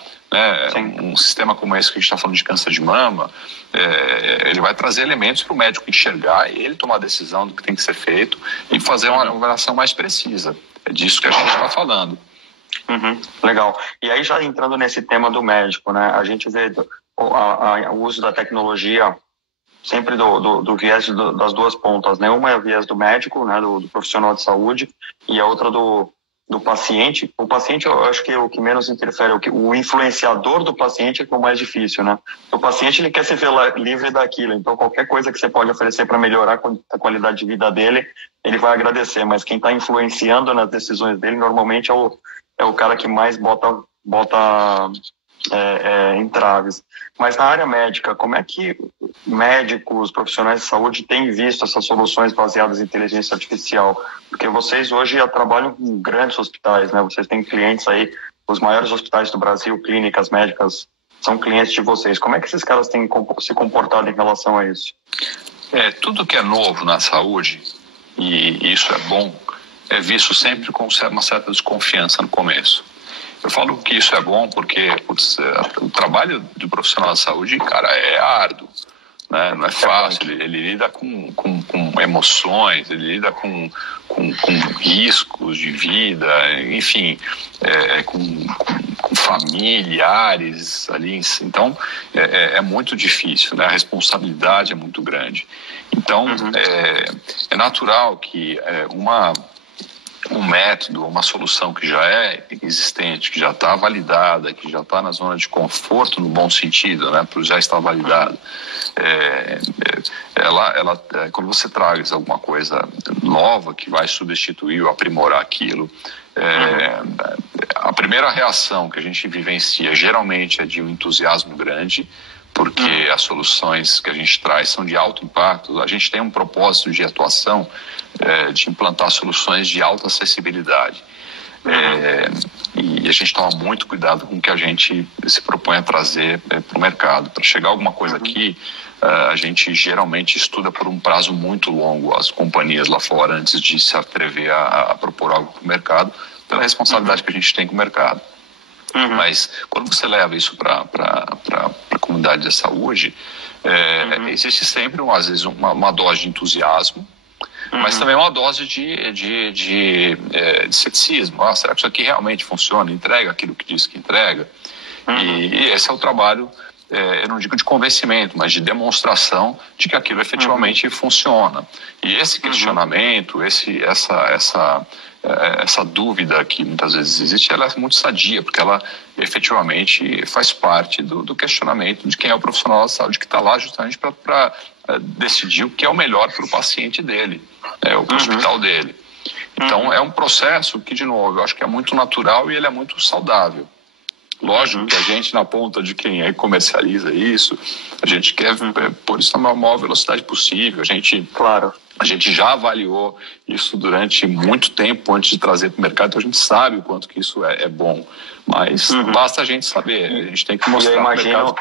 Um sistema como esse que a gente está falando de câncer de mama, ele vai trazer elementos para o médico enxergar e ele tomar a decisão do que tem que ser feito e fazer uma avaliação mais precisa. É disso que a gente está falando. Legal. E aí, já entrando nesse tema do médico, né, a gente vê o uso da tecnologia sempre do viés das duas pontas, né? Uma é o viés do médico, né, do profissional de saúde, e a outra do paciente. O paciente, eu acho que é o que menos interfere, o influenciador do paciente é que é o mais difícil, né? O paciente, ele quer se ver livre daquilo, então qualquer coisa que você pode oferecer para melhorar a qualidade de vida dele, ele vai agradecer, mas quem está influenciando nas decisões dele, normalmente é o cara que mais bota entraves. Mas na área médica, como é que médicos, profissionais de saúde têm visto essas soluções baseadas em inteligência artificial? Porque vocês hoje já trabalham com grandes hospitais, né? Vocês têm clientes aí, os maiores hospitais do Brasil, clínicas médicas, são clientes de vocês. Como é que esses caras têm se comportado em relação a isso? Tudo que é novo na saúde, e isso é bom, é visto sempre com uma certa desconfiança no começo. Eu falo que isso é bom porque o trabalho do profissional da saúde, cara, é árduo, né? Não é fácil, ele lida com emoções, ele lida com riscos de vida, enfim, com familiares ali. Então, é muito difícil, né? A responsabilidade é muito grande. Então, é natural que um método, uma solução que já é existente, que já está validada, que já está na zona de conforto no bom sentido, né, por já estar validado, quando você traz alguma coisa nova que vai substituir ou aprimorar aquilo, a primeira reação que a gente vivencia geralmente é de um entusiasmo grande, porque as soluções que a gente traz são de alto impacto. A gente tem um propósito de atuação de implantar soluções de alta acessibilidade. E a gente toma muito cuidado com o que a gente se propõe a trazer para o mercado. Para chegar alguma coisa aqui, a gente geralmente estuda por um prazo muito longo as companhias lá fora antes de se atrever a propor algo para o mercado, pela responsabilidade que a gente tem com o mercado. Mas quando você leva isso para a comunidade da saúde, existe sempre, às vezes, uma dose de entusiasmo, mas também uma dose de ceticismo. Será que isso aqui realmente funciona? Entrega aquilo que diz que entrega? E esse é o trabalho, eu não digo de convencimento, mas de demonstração de que aquilo efetivamente funciona. E esse questionamento, essa dúvida que muitas vezes existe, ela é muito sadia, porque ela efetivamente faz parte do questionamento de quem é o profissional da saúde que está lá justamente para decidir o que é o melhor para o paciente dele, para o hospital dele. Então, é um processo que, de novo, eu acho que é muito natural e ele é muito saudável. Lógico que a gente, na ponta de quem aí comercializa isso, a gente quer pôr isso na maior velocidade possível. A gente já avaliou isso durante muito tempo antes de trazer para o mercado, então a gente sabe o quanto que isso é bom. Mas basta a gente saber, a gente tem que mostrar para o mercado.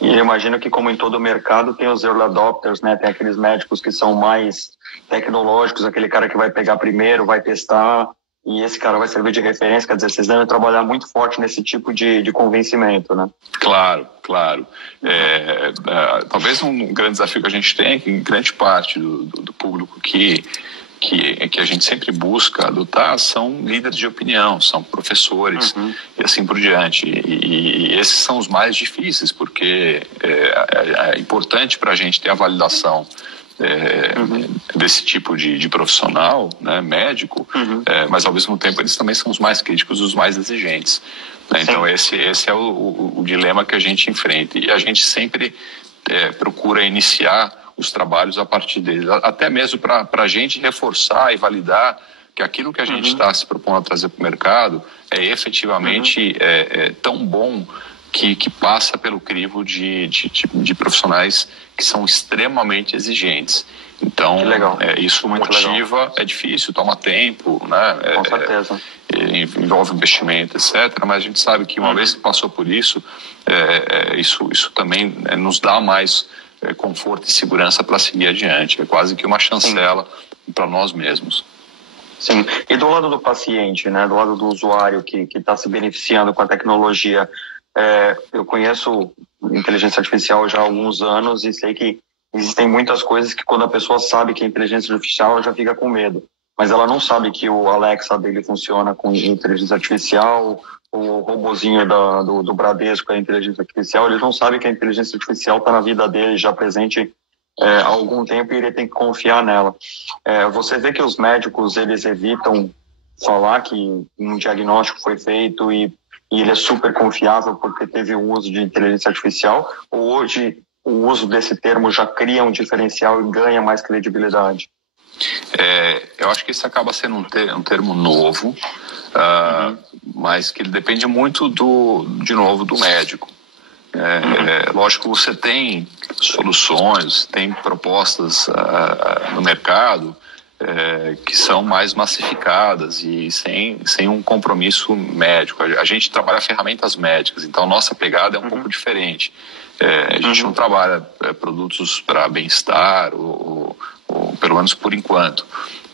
E eu imagino que, como em todo mercado, tem os early adopters, né? Tem aqueles médicos que são mais tecnológicos, aquele cara que vai pegar primeiro, vai testar e esse cara vai servir de referência, quer dizer, vocês devem trabalhar muito forte nesse tipo de convencimento, né? Claro. Talvez um grande desafio que a gente tem, que grande parte do público que a gente sempre busca adotar são líderes de opinião, são professores e assim por diante. E esses são os mais difíceis, porque é importante para a gente ter a validação desse tipo de profissional, né, médico, mas ao mesmo tempo eles também são os mais críticos, os mais exigentes, né? Então esse é o dilema que a gente enfrenta, e a gente sempre procura iniciar os trabalhos a partir deles, até mesmo para a gente reforçar e validar que aquilo que a gente está se propondo a trazer para o mercado é efetivamente tão bom que passa pelo crivo de profissionais que são extremamente exigentes. Então, isso muito motiva, legal. É difícil, toma tempo, né? Com certeza. Envolve investimento, etc. Mas a gente sabe que uma vez que passou por isso, isso também nos dá mais conforto e segurança para seguir adiante. É quase que uma chancela para nós mesmos. Sim. E do lado do paciente, né? Do lado do usuário que está se beneficiando com a tecnologia, eu conheço inteligência artificial já há alguns anos e sei que existem muitas coisas que quando a pessoa sabe que é inteligência artificial, ela já fica com medo. Mas ela não sabe que o Alexa dele funciona com inteligência artificial, o robozinho do Bradesco é inteligência artificial, eles não sabem que a inteligência artificial está na vida dele, já presente há algum tempo, e ele tem que confiar nela. Você vê que os médicos, eles evitam falar que um diagnóstico foi feito e ele é super confiável porque teve o uso de inteligência artificial, ou hoje o uso desse termo já cria um diferencial e ganha mais credibilidade? Eu acho que isso acaba sendo um termo novo, mas que ele depende muito de novo, do médico. Lógico que você tem soluções, tem propostas no mercado que são mais massificadas e sem um compromisso médico. A gente trabalha ferramentas médicas, então nossa pegada é um pouco diferente. A gente não trabalha produtos para bem-estar, ou pelo menos por enquanto.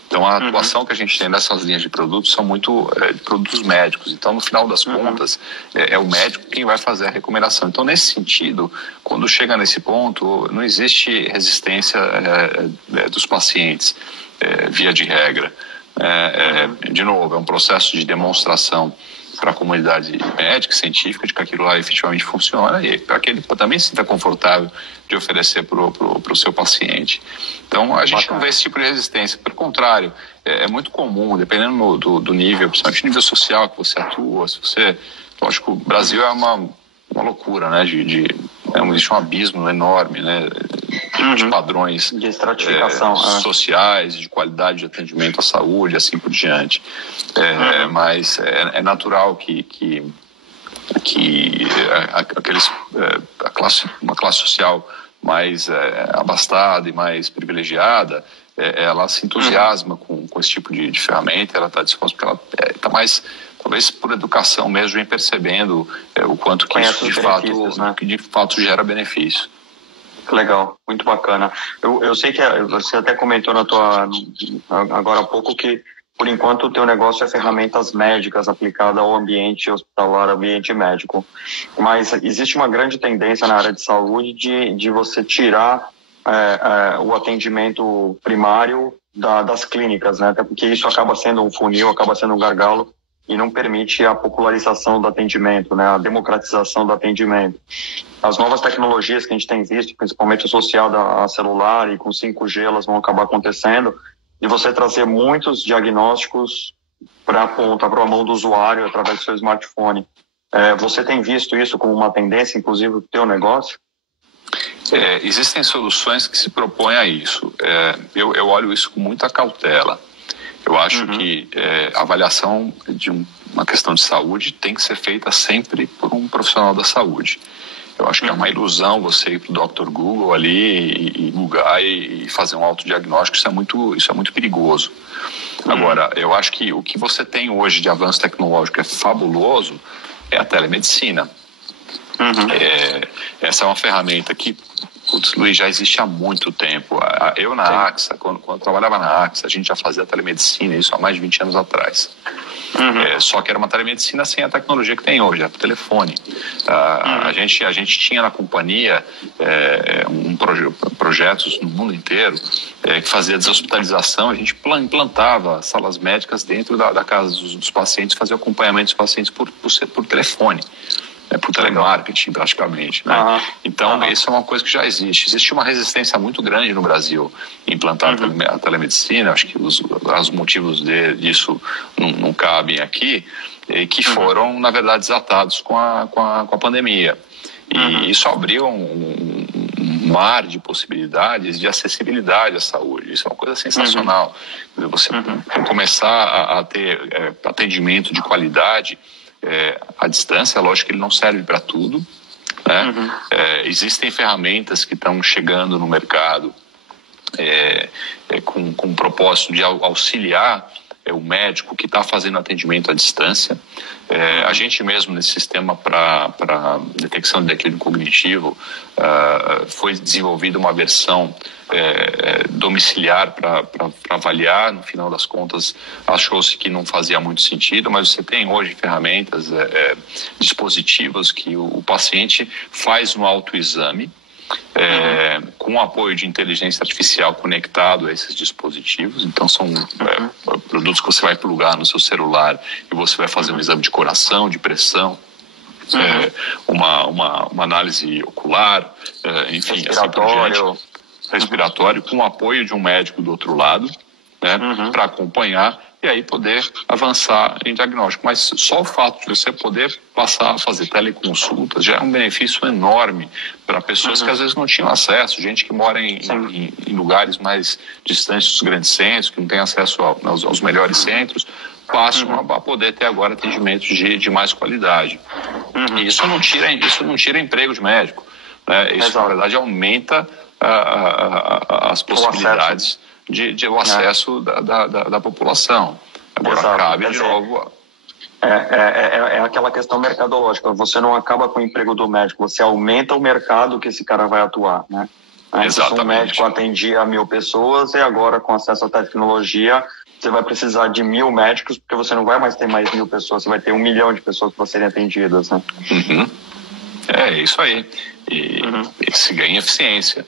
Então a atuação que a gente tem nessas linhas de produtos são muito de produtos médicos. Então, no final das contas, é o médico quem vai fazer a recomendação. Então, nesse sentido, quando chega nesse ponto, não existe resistência dos pacientes, via de regra. De novo, é um processo de demonstração para a comunidade médica e científica de que aquilo lá efetivamente funciona, e para que ele também se sinta confortável de oferecer para o seu paciente. Então, a gente não vê esse tipo de resistência. Pelo contrário, é muito comum, dependendo do nível, principalmente nível social que você atua. Se você, lógico, o Brasil é uma loucura, né? Existe um abismo enorme, né? De padrões de estratificação sociais, de qualidade de atendimento à saúde, assim por diante. Mas é natural que uma classe social mais abastada e mais privilegiada, ela se entusiasma com esse tipo de ferramenta, ela está disposta, porque ela está mais, talvez por educação mesmo, em percebendo o quanto que isso de fato gera benefício. Legal, muito bacana. Eu sei que você até comentou agora há pouco que, por enquanto, o teu negócio é ferramentas médicas aplicadas ao ambiente hospitalar, ambiente médico. Mas existe uma grande tendência na área de saúde de você tirar o atendimento primário das clínicas, né? Até porque isso acaba sendo um funil, acaba sendo um gargalo e não permite a popularização do atendimento, né? A democratização do atendimento. As novas tecnologias que a gente tem visto, principalmente associada a celular e com 5G, elas vão acabar acontecendo, e você trazer muitos diagnósticos para a ponta, para a mão do usuário através do seu smartphone. Você tem visto isso como uma tendência, inclusive, do teu negócio? Existem soluções que se propõem a isso. Eu olho isso com muita cautela. Eu acho que a avaliação de uma questão de saúde tem que ser feita sempre por um profissional da saúde. Eu acho que é uma ilusão você ir para o Dr. Google ali e googar e fazer um autodiagnóstico. Isso é muito perigoso. Agora, eu acho que o que você tem hoje de avanço tecnológico é fabuloso, é a telemedicina. Essa é uma ferramenta que Putz, Luiz, já existe há muito tempo. Eu na AXA, quando eu trabalhava na AXA, a gente já fazia telemedicina, isso há mais de 20 anos atrás. Só que era uma telemedicina sem a tecnologia que tem hoje, era por telefone. A gente tinha na companhia projetos no mundo inteiro que fazia deshospitalização, a gente implantava salas médicas dentro da casa dos pacientes, fazia acompanhamento dos pacientes por telefone. Por telemarketing, praticamente. Né? Então, isso é uma coisa que já existe. Existe uma resistência muito grande no Brasil em implantar a telemedicina. Acho que os motivos disso não cabem aqui, que foram, na verdade, desatados com a pandemia. E isso abriu um mar de possibilidades de acessibilidade à saúde. Isso é uma coisa sensacional. Você começar a ter atendimento de qualidade à distância. Lógico que ele não serve para tudo, né? Existem ferramentas que estão chegando no mercado com o propósito de auxiliar o médico que está fazendo atendimento à distância. A gente mesmo, nesse sistema para detecção de declínio cognitivo, foi desenvolvida uma versão domiciliar para avaliar. No final das contas, achou-se que não fazia muito sentido, mas você tem hoje ferramentas, dispositivos que o paciente faz um autoexame, com o apoio de inteligência artificial conectado a esses dispositivos. Então são produtos que você vai plugar no seu celular e você vai fazer um exame de coração, de pressão, uma análise ocular, enfim, respiratório, com o apoio de um médico do outro lado, né, para acompanhar e aí poder avançar em diagnóstico. Mas só o fato de você poder passar a fazer teleconsultas já é um benefício enorme para pessoas que às vezes não tinham acesso, gente que mora em lugares mais distantes dos grandes centros, que não tem acesso aos melhores centros, passam a poder ter agora atendimentos de mais qualidade. E isso não tira emprego de médico, né? Isso, na verdade, aumenta as possibilidades o acesso da população. Agora, cabe de novo... É aquela questão mercadológica. Você não acaba com o emprego do médico, você aumenta o mercado que esse cara vai atuar, né? Exatamente. Um médico atendia 1.000 pessoas e agora, com acesso à tecnologia, você vai precisar de 1.000 médicos, porque você não vai mais ter mais 1.000 pessoas, você vai ter 1 milhão de pessoas para serem atendidas, né? É isso aí. E se ganha eficiência.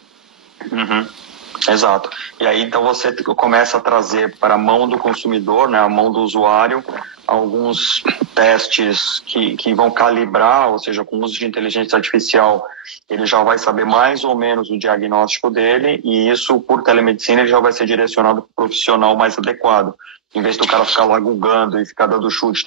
Exato. E aí, então, você começa a trazer para a mão do consumidor, né, a mão do usuário, alguns testes que vão calibrar, ou seja, com o uso de inteligência artificial, ele já vai saber mais ou menos o diagnóstico dele, e isso, por telemedicina, ele já vai ser direcionado para o profissional mais adequado. Em vez do cara ficar lá googando e ficar dando chute,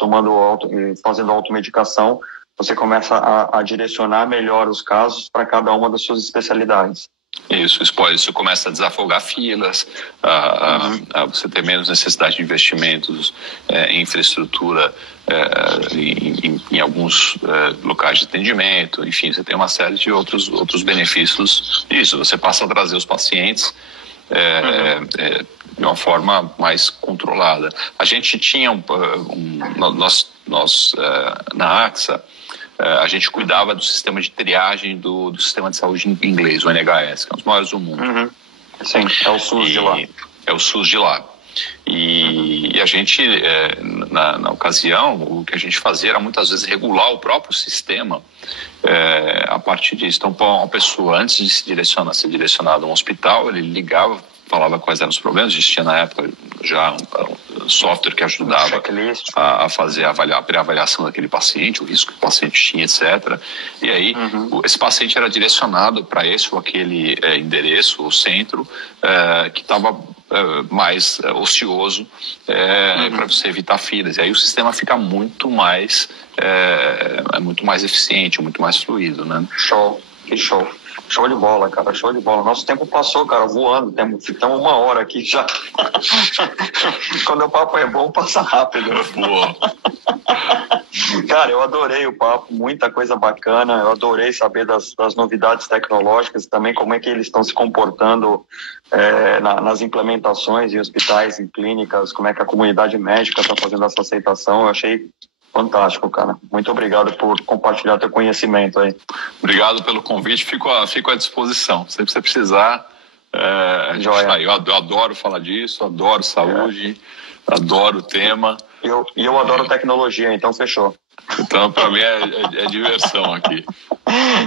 fazendo automedicação, você começa a direcionar melhor os casos para cada uma das suas especialidades. Isso começa a desafogar filas, você ter menos necessidade de investimentos em infraestrutura, em alguns locais de atendimento, enfim, você tem uma série de outros benefícios disso. Você passa a trazer os pacientes de uma forma mais controlada. A gente tinha nós na AXA, a gente cuidava do sistema de triagem do sistema de saúde inglês, o NHS, que é um dos maiores do mundo. Sim, é o SUS de lá. É o SUS de lá. E a gente, na ocasião, o que a gente fazia era muitas vezes regular o próprio sistema a partir disso. Então, uma pessoa, antes de ser direcionada a um hospital, ele ligava, falava quais eram os problemas. Existia na época já um software que ajudava a fazer a pré-avaliação daquele paciente, o risco que o paciente tinha, etc. E aí, esse paciente era direcionado para esse ou aquele endereço ou centro que estava mais ocioso para você evitar filas. E aí o sistema fica muito mais eficiente, muito mais fluido, né? Que show. Show de bola, cara, show de bola. Nosso tempo passou, cara, voando. Ficamos 1 hora aqui já. Quando o papo é bom, passa rápido. Boa. Cara, eu adorei o papo, muita coisa bacana. Eu adorei saber das novidades tecnológicas e também como é que eles estão se comportando nas implementações em hospitais, em clínicas, como é que a comunidade médica está fazendo essa aceitação. Eu achei Fantástico, cara. Muito obrigado por compartilhar teu conhecimento aí. Obrigado pelo convite, fico à disposição. Sempre que você precisar, eu adoro falar disso, adoro saúde, adoro o tema. Eu adoro tecnologia, então fechou. Então, para mim, é diversão aqui.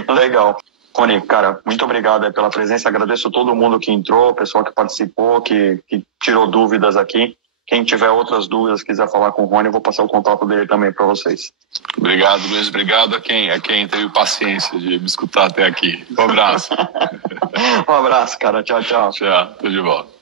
Legal. Rony, cara, muito obrigado pela presença. Agradeço todo mundo que entrou, o pessoal que participou, que tirou dúvidas aqui. Quem tiver outras dúvidas, quiser falar com o Rony, eu vou passar o contato dele também para vocês. Obrigado, Luiz. Obrigado a quem teve paciência de me escutar até aqui. Um abraço. Um abraço, cara. Tchau, tchau. Tchau. Tô de volta.